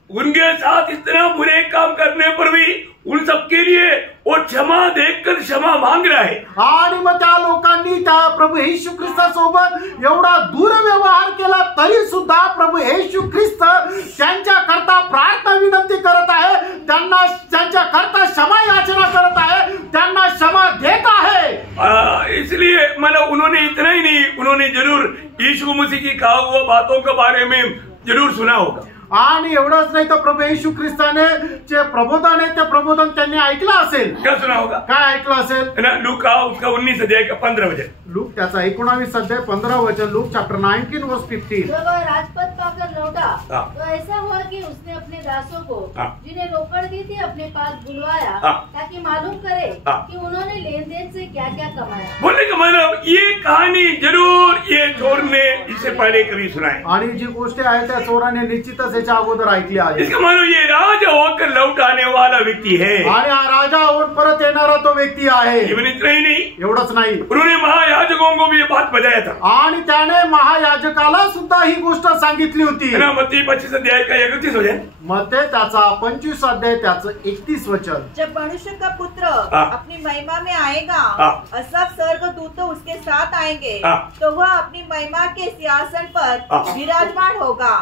उनके साथ इतना बुरे काम करने पर भी उन सबके लिए वो क्षमा देखकर क्षमा मांग रहा है, आणि मग त्या लोकांनी त्या प्रभू येशू ख्रिस्तासोबत एवढा दुर्व्यवहार केला तरी सुद्धा प्रभू येशू ख्रिस्त त्यांच्या करता प्रार्थना विनंती करत आहे, त्यांना त्यांच्या करता क्षमा याचना करत आहे, त्यांना क्षमा देत आहे। इसलिए मतलब उन्होंने इतना ही नहीं, उन्होंने जरूर यीशु मसीह की कहा हुआ बातों के बारे में जरूर सुना होगा, आणि एवढंच नाही तर प्रभू येशू ख्रिस्ताने जे प्रबोधन आहे ते प्रबोधन त्यांनी ऐकलं असेल। क्या सुना होगा? काय ऐकलं असेल? लूका उसका 19 अध्याय का 15 वचन, लूक त्याचा 19 अध्याय 15 वचन, लूक चैप्टर 19 वर्स 15। जब वह राजपद पाकर लौटा तो ऐसा हुआ कि उसने अपने दासों को जिन्हें रोकड़ दी थी अपने पास बुलवाया ताकि मालूम करे कि उन्होंने लेन देन से क्या क्या कमाया। बोलने का मतलब ये कहानी जरूर ये चोर ने इससे पहले कभी सुनाई, आणि जी गोष्ट आहे त्या चोराने निश्चितच याच्या अगोदर ऐकली आहे। इसका मतलब ये राजा होकर लौट आने वाला व्यक्ति है, आणि हा राजा होऊन परत येणारा तो व्यक्ती आहे। इवन इतना ही नहीं, एवढंच नाही, उन्होंने महायाजकों को भी ये बात बताया था, आणि त्याने महायाजकाला सुद्धा ही गोष्ट सांगितली होती। मत्ती 25 अध्याय का 31 वचन, मत्ती त्याचा 25 अध्याय त्याचं 31 वचन। जब मनुष्य का पुत्र अपनी महिमा में आएगा और सब स्वर्गदूतों उसके साथ आएंगे तो वह अपनी महिमा के सिंहासन पर विराजमान होगा।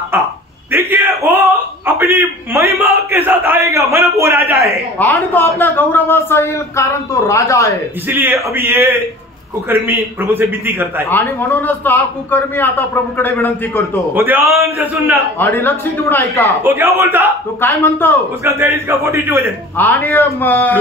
देखिए वो अपनी महिमा के साथ आएगा, मतलब वो राजा है, आणि तो आपल्या गौरवाचा येईल कारण तो राजा आहे। इसलिए अभी ये कुकर्मी प्रभु से विनती करता है, आणि म्हणूनच तो हा कुकर्मी आता प्रभूकडे विनंती करतो। वो ध्यान से सुनना आणि लक्ष देऊन ऐका, वो क्या बोलता, तो काय म्हणतो उसका 23 का 42 वचन, आणि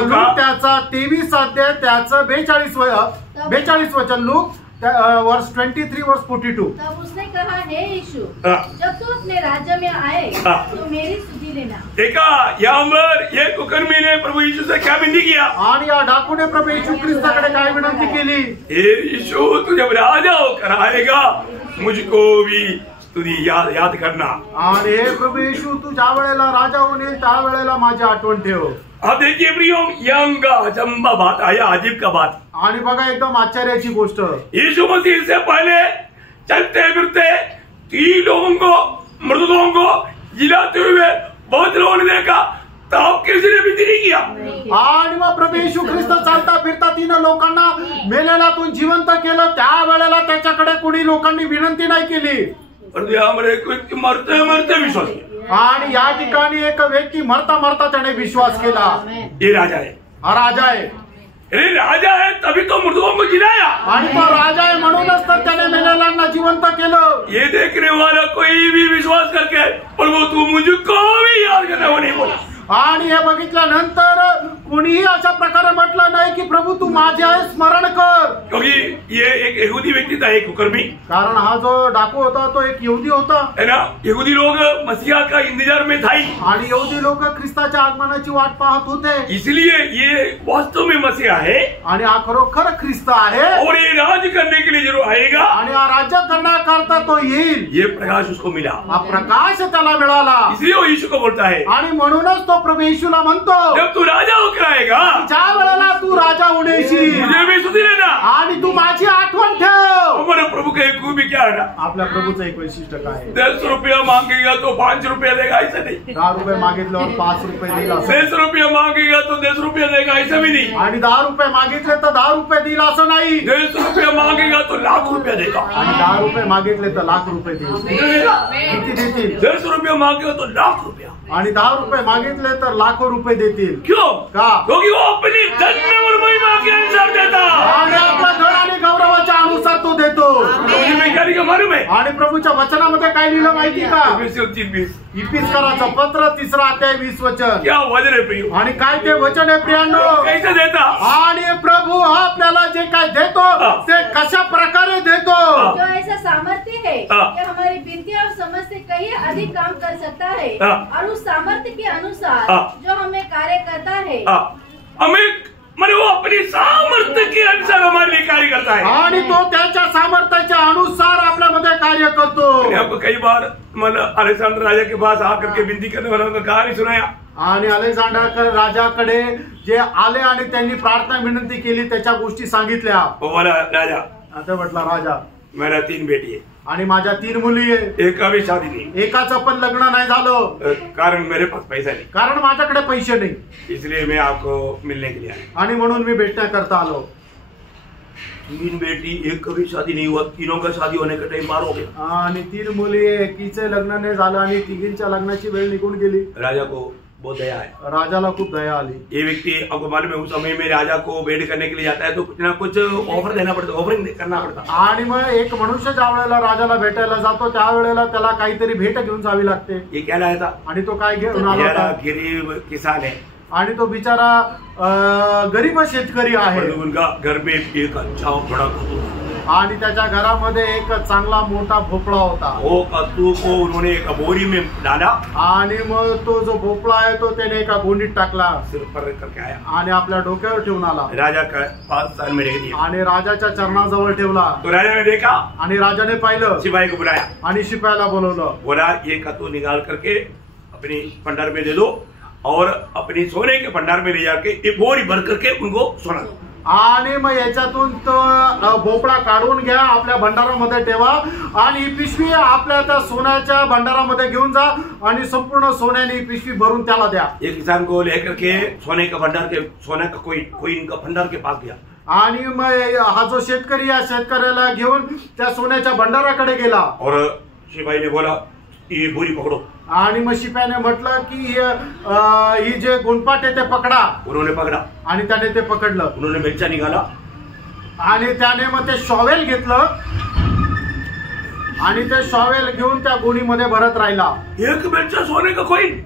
लूक त्याचा 23 अध्याय त्याचं 42 वचन, लूक वर्स 23 वर्स 42। तब उसने कहा, हे यीशु, जब तू अपने राज्य में आए तो मेरी सुधि लेना। देखा यहाँ पर ये कुकर्मी ने प्रभु यीशु से क्या विनती किया, आणि या डाकूने प्रभू येशू ख्रिस्ताकडे काय विनंती केली, हे यीशु तू जब राजा होकर आएगा मुझको भी स्तुती याद करना। आणि हे प्रभू येशू तू ज्या वेळेला राजा होऊन येईल त्या वेळेला माझी आठवण ठेव। अब देखिए प्रियो, यंग अचंबा बात आया, अजीब का बात। आणि बघा एकदम आश्चर्याची गोष्ट, यीशु मसीह से पहले चलते फिरते 3 लोगों को, मृत लोगों को जिलाते हुए बहुत लोगों ने देखा, तब किसी ने विनती नहीं किया। आणि मग प्रभू येशू ख्रिस्त चालता फिरता 3 लोकांना मेलेल्यातून जिवंत केलं, त्या वेळेला त्याच्याकडे कोणी लोकांनी विनंती नाही केली। मरते मरते विश्वास किया। आणि या ठिकाणी एक व्यक्ती मरता मरता त्याने विश्वास केला, ये राजा है, हा राजा आहे। अरे राजा है तभी तो मृतकों को जिलाया। आणि तो राजा आहे म्हणूनच तर त्याने मेलेल्यांना जिवंत केलं। ये देखने वाला कोई भी विश्वास करके प्रभु तू मुझको भी याद करना, वो नहीं बोला। आणि हे बघितल्यानंतर कोणीही अशा प्रकारे म्हटलं नाही की प्रभू तू माझे स्मरण कर, क्योंकि ये एक यहूदी व्यक्ती था, एक कुकर्मी। कारण हा जो डाकू होता तो एक यहूदी होता, है ना। यहूदी लोग मसीहा का इंतजार में था, आणि यहूदी लोक ख्रिस्ताच्या आगमनाची वाट पाहत होते, इसलिए ये वास्तव में मसीहा है आणि हा खरोखर ख्रिस्त आहे, और ये राज करने के लिए जरूर आएगा, आणि हा राज्य करण्याकरता तो येईल। ये प्रकाश उसको मिला, हा प्रकाश त्याला मिळाला, इसलिए वो यीशु को बोलता है, आणि म्हणूनच तो प्रभू येशूला म्हणतो जब तू राजा होकर आएगा, ज्या वेळेला तू राजा होऊन येशील, मुझे भी स्तुति देना। आणि तू माझी आठवण ठेव। हमारे प्रभु का एक खूबी क्या है ना, आपल्या प्रभूचं एक वैशिष्ट्य काय आहे, 10 रुपया मांगेगा तो 5 रुपया देगा, ऐसा नहीं। 10 रुपये मागितल्यावर 5 रुपये देईल असं, 10 रुपया मांगेगा तो 10 रुपया देगा, ऐसा भी नहीं। आणि 10 रुपये मागितले तर 10 रुपये देईल असं नाही, 10 रुपया मांगेगा तो लाख रुपया देगा, आणि 10 रुपये मागितले तर लाख रुपये देईल। किती देतील? 10 रुपया मांगेगा तो लाख रुपया, आणि 10 रुपये मागितले तर लाखो रुपये देतील। क्यों? का? क्योंकि वो अपनी धन्य और महिमा के अनुसार देता, आणि आपल्या धन आणि गौरवाच्या अनुसार तो देतो। वैज्ञानिक का मालूम है, आणि प्रभूच्या वचनामध्ये काय लिहिलं माहिती का, 20 इफिसकाराचं पत्र 3 अध्याय 20 वचन। क्या वजन है प्रियो, आणि काय ते वचन आहे प्रियांनो, कैसे देता, आणि प्रभु आपल्याला जे काय देतो ते कशा प्रकारे देतो, जो ऐसा सामर्थ्य है कि हमारी विनती और समझ से कहीं अधिक काम कर सकता है, और उस सामर्थ्य के अनुसार जो हमें कार्य करता है, हमें मैंने वो अपनी सामर्थ्य के अनुसार हमारे लिए कार्य करता है, आणि तो त्याच्या सामर्थ्याच्या अनुसार आपल्यामध्ये कार्य करतो। मैंने आपको कई बार मतलब अलेक्जेंडर राजा के पास आकर के विनती करने वालों का कहानी सुनाया, आणि अलेक्झांडर राजाकडे जे आले आणि त्यांनी प्रार्थना विनंती केली त्याच्या गोष्टी सांगितल्या। वो बोला राजा, आता म्हटला राजा मेरा 3 बेटी है, आणि माझ्या 3 मुली आहे, एक का भी शादी नहीं, एकाचं पण लग्न नाही झालं, कारण मेरे पास पैसा नहीं, कारण माझ्याकडे पैसे नाही, इसलिए मैं आपको मिलने के लिए आया। आणि म्हणून मी भेटण्याकरता आलो। 3 बेटी, एक का भी शादी नहीं हुआ, तीनों का शादी होने का टाइम पार हो गया, आणि 3 मुली, एकीचे लग्न नाही झालं आणि तिघींच्या लग्नाची वेळ निघून गेली। राजा को बहुत दया है, राजाला खूप दया आली। ये व्यक्ति आपको मालूम है उस समय में राजा को भेंट करने के लिए जाता है तो कुछ ना कुछ ऑफर देना पड़ता, ऑफरिंग करना पड़ता। आणि मग एक मनुष्य ज्या वेळेला राजाला भेटायला जातो त्यावेळेला त्याला काहीतरी भेट घेऊन जावी लागते। ये क्या लाया था, आणि तो काय घेऊन आला होता, गरीब किसान है, आणि तो बिचारा गरीब शेतकरी आहे, और उनका घर में एक अच्छा बड़ा कद्दू, आणि त्याच्या घरामध्ये एक चांगला मोठा भोपळा होता। वो कद्दू को उन्होंने एक बोरी में डाला, आणि मग तो जो भोपळा आहे तो त्याने एका गोणीत टाकला, सिर पर करके आया, आणि आपल्या डोक्यावर ठेवून आला, राजा का पास स्थान में रख दिया, आणि राजाच्या चरणाजवळ ठेवला। तो राजा ने देखा, आणि राजाने पाहिलं, सिपाही को बुलाया, आणि शिपायाला बोलवलं, बोला ये कद्दू निकाल करके अपनी भंडार में दे दो, और अपनी सोने के भंडार में ले जाके एक बोरी भर करके उनको सोना दो। आणि मग याच्यातून तो भोपळा काढून घ्या, आपल्या भंडारामध्ये ठेवा, आणि ही पिशवी आपल्या त्या सोन्याच्या भंडारामध्ये घेऊन जा, आणि संपूर्ण सोन्याने पिशवी भरून त्याला द्या। एक किसान को लेकर के सोने का भंडार के सोने का कोई इनका भंडार के पास गया, आणि मग हा जो शेतकरी या शेतकऱ्याला घेऊन त्या सोन्याच्या भंडाराकडे गेला, और सिपाही ने बोला ये बोरी पकड़ो, आणि मग शिपायाने म्हटलं की ही जे गुणपाट आहे ते पकडा। उन्होंने पकड़ा, आणि त्याने ते पकडलं, उन्होंने बेलचा निकाला, आणि त्याने मग ते शॉवेल घेतलं, आणि ते शॉवेल घेऊन त्या गोणीमध्ये भरत राहिला। एक बेलचा सोने का कोइन,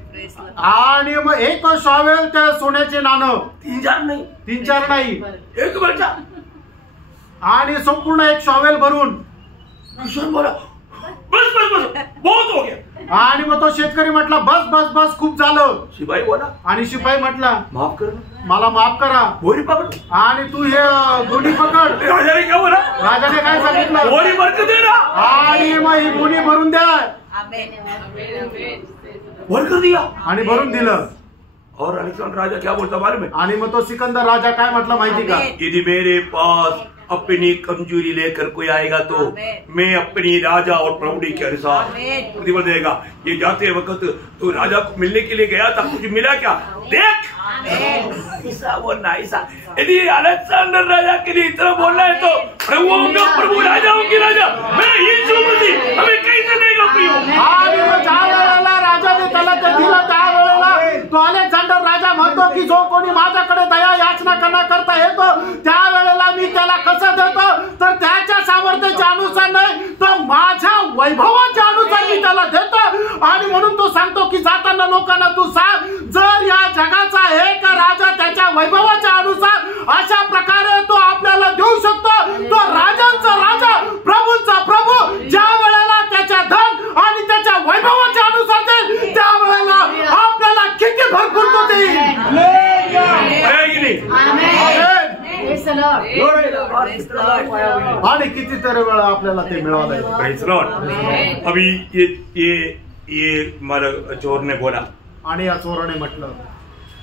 आणि मग एक शॉवेल त्या सोन्याचे नाणं, 3-4 नहीं, 3-4 नाही, एक बेलचा, आणि संपूर्ण एक शॉवेल भरून। किसान बोला बस बस बस बहुत हो गया, आणि मग तो शेतकरी म्हटला बस बस बस खूप झालं. शिपाई बोला, आणि शिपाई म्हटला माफ कर, मला माफ करा. गोली पकड. आणि तू हे गोली पकड. राजाने काय बोला? राजाने काय सांगितलं? गोली भरकर दे ना. आणि मग ही गोली भरून द्या. भरकर दिया आणि भरून दिलं. और अलेक्जेंडर राजा क्या बोलता मालूम है? आणि मग तो सिकंदर राजा काय म्हटलं माहिती का? यदि मेरे पास अपनी कमजोरी लेकर कोई आएगा तो मैं अपनी राजा और प्रौढ़ी के अनुसार प्रतिफल देगा. ये जाते वक्त तो राजा को मिलने के लिए गया था, कुछ मिला क्या? देख ऐसा वो ऐसा. यदि अलेक्जेंडर राजा के लिए इतना बोलना है तो प्रभुओं का प्रभु, राजाओं की राजा मैं यीशु मसीह हमें कैसे देगा प्रभु? आणि मग ज्या वेळेला राजाने त्याला ते दिलं त्या वेळेला तो अलेक्झांडर राजा म्हणतो की जो कोणी माझ्याकडे दया याचना करता येतो त्या वेळेला मी त्याला कसं देतो तर त्याच्या सामर्थ्याच्या अनुसार नाही तर माझ्या वैभवाच्या अनुसार मी त्याला देतो. आणि म्हणून तो सांगतो की जाताना लोकांना तू सांग जर या जगाचा एक राजा त्याच्या वैभवाच्या अनुसार अशा प्रकारे तो आपल्याला देऊ शकतो, तो राजांचा राजा प्रभूंचा प्रभू ज्या वेळेला त्याच्या धन आणि त्याच्या वैभवाच्या अनुसार देईल त्या वेळेला आपल्याला किती भरपूर तो देईल. आणि कितीतरी वेळा आपल्याला ते मिळालं. अभी ये मतलब चोर ने बोला. आणि या चोराने म्हटलं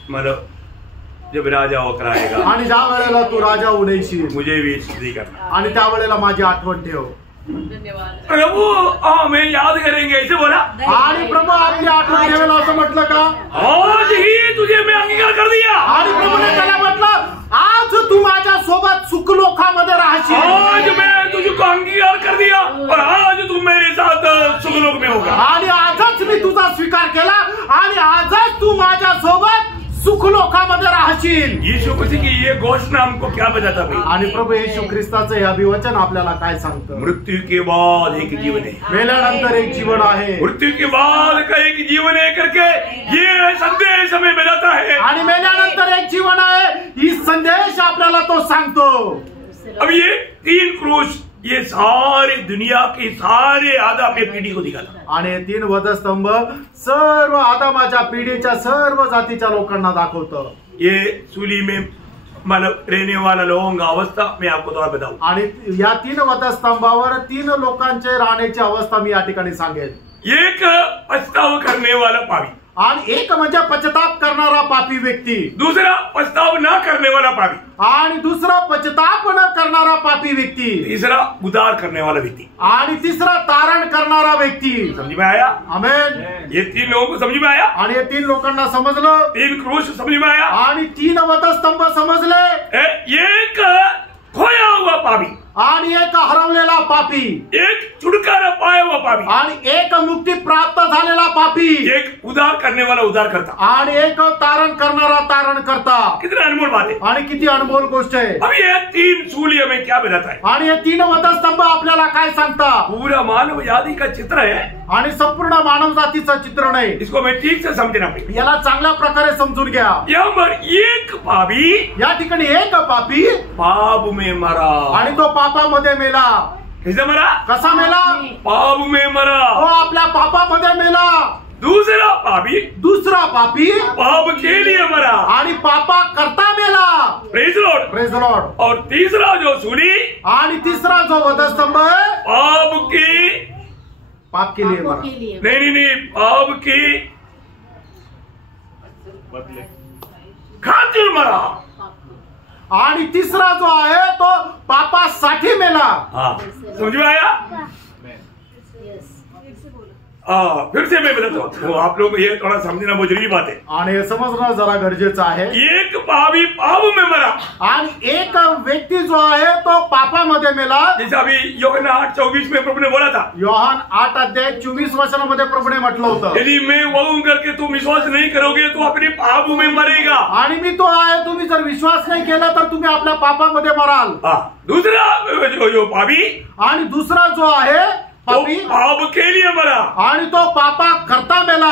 मतलब जब राजा होकर आएगा आणि ज्या वेळेला तू राजा उडेशील मुझे भी स्तुति करना. आणि त्या वेळेला माझी आठवण ठेव. प्रभु हमें याद करेंगे ऐसे बोला. आणि प्रभू आपली आठवण ठेवेल असं म्हटलं का? आज ही तुझे मैं अंगीकार कर दिया. आणि प्रभूने त्याला म्हटलं आज तू माझ्या सोबत सुखलोकामध्ये राहशील. आज मैं तुझको अंगीकार कर दिया और आज तू मेरे साथ सुखलोक में होगा. आणि आजच मी तुझा स्वीकार केला आणि आजच तू माझ्या सोबत सुखलोकामध्ये राहशील. यीशु मसीह की ये घोषणा हमको क्या बताता भाई? आणि प्रभू येशू ख्रिस्ताचं हे अभिवचन आपल्याला काय सांगतं? मृत्यु के बाद एक जीवन है. मेल्यानंतर एक जीवन आहे. मृत्यु के बाद का एक जीवन है करके ये संदेश हमें बताता है. आणि मेल्यानंतर एक जीवन आहे ही संदेश आपल्याला तो सांगतो. अब ये 3 क्रूस ये सारी दुनिया की सारे आदम की पीढ़ी को दिखाता. आणि 3 वधस्तंभ सर्व आदमाच्या पिढीच्या सर्व जातीच्या लोकांना दाखवतं. ये सूली में मतलब रहने वाला लोगों का अवस्था मैं आपको थोड़ा बताऊं. आणि या 3 वधस्तंभावर 3 लोकांचे राहण्याची अवस्था मी या ठिकाणी सांगेन. एक पछताव करने वाला पापी, आणि एक म्हणजे पश्चाताप करणारा पापी व्यक्ती, दूसरा पछताव न करने वाला पापी, आणि दुसरा पश्चाताप न करणारा पापी व्यक्ति, तीसरा उद्धार करने वाला व्यक्ति, आणि तिसरा तारण करणारा व्यक्ती. समझ में आया? आमेन. ये 3 लोगों को समझ में आया. आणि हे 3 लोकांना समजलं. 3 क्रूस समझ में आया. आणि 3 वधस्तंभ समजले. एक खोया हुआ पापी, आणि एक हरवलेला पापी, एक छुटकारा पाया हुआ पापी, आणि एक मुक्ती प्राप्त झालेला पापी, एक उद्धार करने वाला उद्धार करता, आणि एक तारण करणारा तारण करता. कितना अनमोल बात है. आणि किती अनमोल गोष्ट आहे. अभी ये 3 सूली हमें क्या बताता है? आणि हे 3 वधस्तंभ आपल्याला काय सांगता? पूरा मानव जाति का चित्र है. आणि संपूर्ण मानव जातीचं चित्र नाही. इसको मैं ठीक से समझना पाहिजे. याला चांगल्या प्रकारे समजून घ्या. यहाँ पर एक पापी या ठिकाणी एक पापी पाप में मरा. आणि तो पापामध्ये मेला. कैसे मरा? कसा मेला? पाप में मरा. तो आपल्या पापामध्ये मेला. दूसरा पापी, दुसरा पापी पाप के लिए मरा आणि पापा करता मेला. Praise Lord. Praise Lord. और तीसरा जो सूली, आणि तिसरा जो वधस्तंभ आहे पाप के लिए मरा. नहीं पाप की खातिर मरा. आणि तिसरा जो आहे तो पापासाठी मेला. हाँ, समझ में आया? फिर से मैं बताता हूँ, तो आप लोग ये थोड़ा समझना बहुत जरूरी बात है. आणि हे समजणं जरा गरजेचं आहे. एक पापी पाप में मरा आणि एक व्यक्ती जो आहे तो पापामध्ये मेला. जैसे अभी यूहन्ना 8:24 में प्रभु ने बोला था. योहान 8:24 वचनामध्ये प्रभूने म्हटलं होतं, यदि मैं वहू करके तुम विश्वास नहीं करोगे तो अपने पाप में मरेगा. आणि मी तो आहे, तुम्ही जर विश्वास नाही केला तर तुम्ही आपल्या पापामध्ये मराल. दूसरा जो पापी, आणि दुसरा जो आहे पापी पाप के लिए मरा आणि तो पापा करता मेला.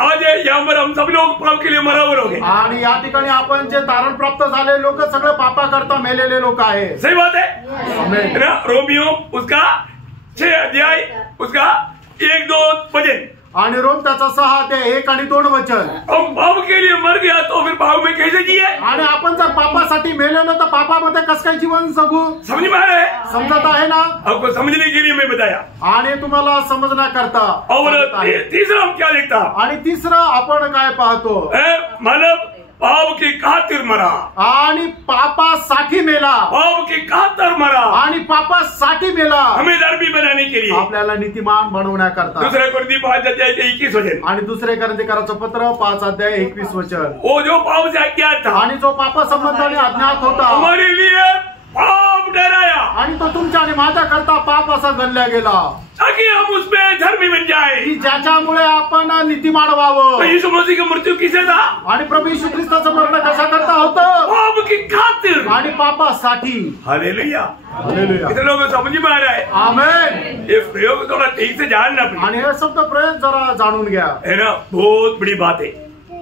आज यहाँ पर हम सब लोग पाप के लिए मरा हुए लोग हैं. आणि या ठिकाणी आपण जे तारण प्राप्त झाले लोक सगळे पापा करता मेलेले लोक आहे. सही बात है. आमेन. रोमियो उसका 6 अध्याय उसका 1-2 वचन आणि रोम त्याचा 6 अध्याय 1 आणि 2 वचन। हम पाप के लिए मर गया तो फिर पाप में कैसे जिए? आणि आपण जर पापासाठी मेलेलो तर पापामध्ये कसं काय जीवन जगू? समझ में आ रहा है? समजत आहे ना? आपको समझने के लिए मैं बताया। आणि तुम्हाला समजण्याकरता। और तीसरा हम क्या लिखता? आणि तिसरं आपण काय पाहतो? मतलब पाप की खातिर मरा आणि पापासाठी मेला। पाप की खातिर मरा आणि पापासाठी मेला हमें धर्मी बनाने के लिए, आपल्याला नीतिमान बनवण्याकरता। दूसरे कोरिन्थी 5 अध्याय 21 वचन। आणि दुसरे कोरिन्थीकरांचं पत्र 5 अध्याय 21 वचन। वो जो पाप से अज्ञात था आणि जो पापा संबंधाने अज्ञात होता हमारे लिए पाप ठहराया आणि तो तुमच्या आणि माझ्याकरता पाप असा गणला गेला ताकि हम उसमें धर्मी बन जाए, की ज्याच्यामुळे आपण नीतिमान व्हावं। यीशु मसीह की मृत्यू किसे था? आणि प्रभू येशू ख्रिस्ताचं मरण कशा करता होतं? पाप की खातिर आणि पापासाठी। हालेलुया। हालेलुया। कितने लोगों को समझ में आ रहा है? आमेन। ये प्रयोग थोड़ा ठीक से जानना पड़ेगा। आणि हे शब्द प्रयोग जरा जाणून घ्या, है ना, बहुत बड़ी बात है।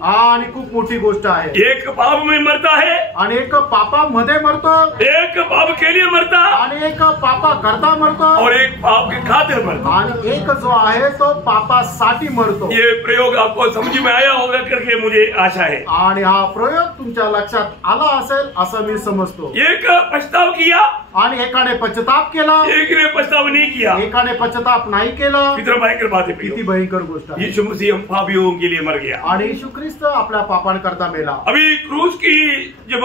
आणि खूप मोठी गोष्ट आहे। एक पाप में मरता है, आणि एक पापामध्ये मरतो, एक पाप के लिए मरता, आणि एक पापा करता मरतो, और एक पाप की खातिर मरता। आणि एक जो आहे तो पापासाठी मरतो। ये प्रयोग आपको समझ में आया होगा करके मुझे आशा है। आणि हा प्रयोग तुमच्या लक्षात आला असेल असं मी समजतो। एक पछताव किया आणि एकाने पश्चाताप केला, एक ने पछताव नहीं किया। एकाने पश्चाताप नाही केला। कितना भयंकर बात है। किती भयंकर गोष्ट आहे। यीशु मसीह हम पापियों के लिए मर गया। आणि येशू ख्रिस्त आपल्या पापांकरता मेला। अभी क्रूस की जब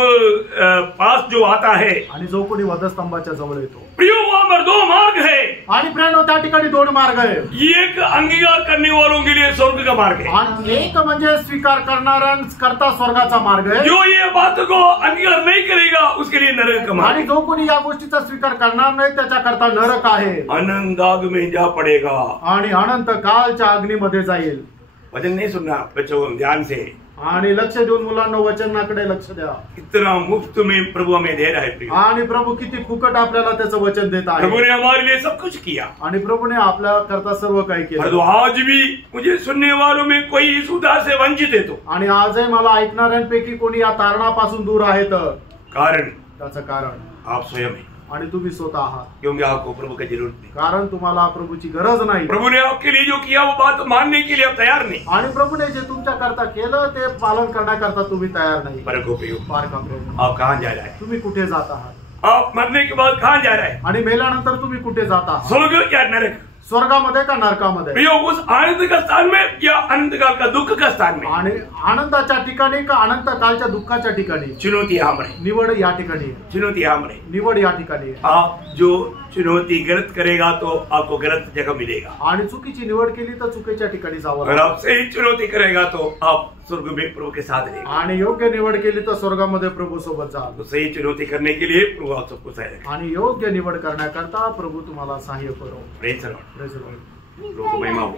पास जो आता है, आणि जो कोणी वधस्तंभाच्या जवळ येतो, प्रियो वहां पर 2 मार्ग है। आणि प्रियानो त्या ठिकाणी 2 मार्ग आहे। एक अंगीकार करने वालों के लिए स्वर्ग का मार्ग है, आणि एक म्हणजे स्वीकार करणाऱ्यांकरता स्वर्गाचा मार्ग आहे। जो ये बात को अंगीकार नहीं करेगा उसके लिए नरक का मार्ग आणि जो कोणी या गोष्टीचा स्वीकार करणार नाही त्याच्याकरता नरक आहे, अनंत आग में जा पड़ेगा। आणि अनंत कालच्या अग्नीमध्ये जाईल। वचन नहीं सुनना बच्चों, ध्यान से। आणि लक्ष देऊन मुलांना वचनाकडे लक्ष द्या। इतना मुफ्त में प्रभु हमें दे रहा है प्रिय। आणि प्रभु किती फुकट आपल्याला त्याचं वचन देत आहे। प्रभु ने हमारे लिए सब कुछ किया, आणि प्रभुने आपल्या करता सर्व काही केलं। परंतु आज भी मुझे सुनने वालों में कोई इस उद्धार से वंचित है तो, आणि आजही मला ऐकणाऱ्यांपैकी कोणी या तारणापासून दूर आहे तर कारण त्याचं कारण आप स्वयं है, आणि तुम्ही स्वतः आहात। क्योंकि आपको प्रभु की जरूरत नहीं। कारण तुम्हाला प्रभूची गरज नाही। प्रभु ने आपके लिए जो किया वो बात मानने के लिए आप तैयार नहीं। आणि प्रभूने जे तुमच्या करता केलं ते पालन करण्याकरता तुम्ही तयार नाही। परंतु प्रिय, पारखा प्रेम, आप कहाँ जा रहा है? तुम्ही कुठे जात आहात? आप मरने के बाद कहाँ जा रहा है? आणि मेल्यानंतर तुम्ही कुठे जात आहात? स्वर्ग या नरक? स्वर्गामध्ये का नरकामध्ये? प्रिय, उस आनंद का स्थान में या अनंत काल का दुख का स्थान में? आणि आनंदाच्या ठिकाणी का अनंत कालच्या दुःखाच्या ठिकाणी? चुनौती हमारे, निवड या ठिकाणी आहे। चुनौती हमारे। निवड या ठिकाणी आहे। आप जो चुनौती गलत करेगा तो आपको गलत जगह मिलेगा, आणि चुकीची निवड केली तर चुकीच्या ठिकाणी जावं अगर लागेल। आप सही चुनौती करेगा तो आप स्वर्ग में प्रभु के साथ रहेगा। आणि योग्य निवड केली तर स्वर्गामध्ये प्रभू सोबत जाल। तो सही चुनौती करने के लिए प्रभु आप सबको सहाय रखेगा। आणि योग्य निवड करण्याकरता प्रभु तुम्हाला सहाय्य करो। Praise the Lord. Praise the Lord. प्रभु को महिमा हो।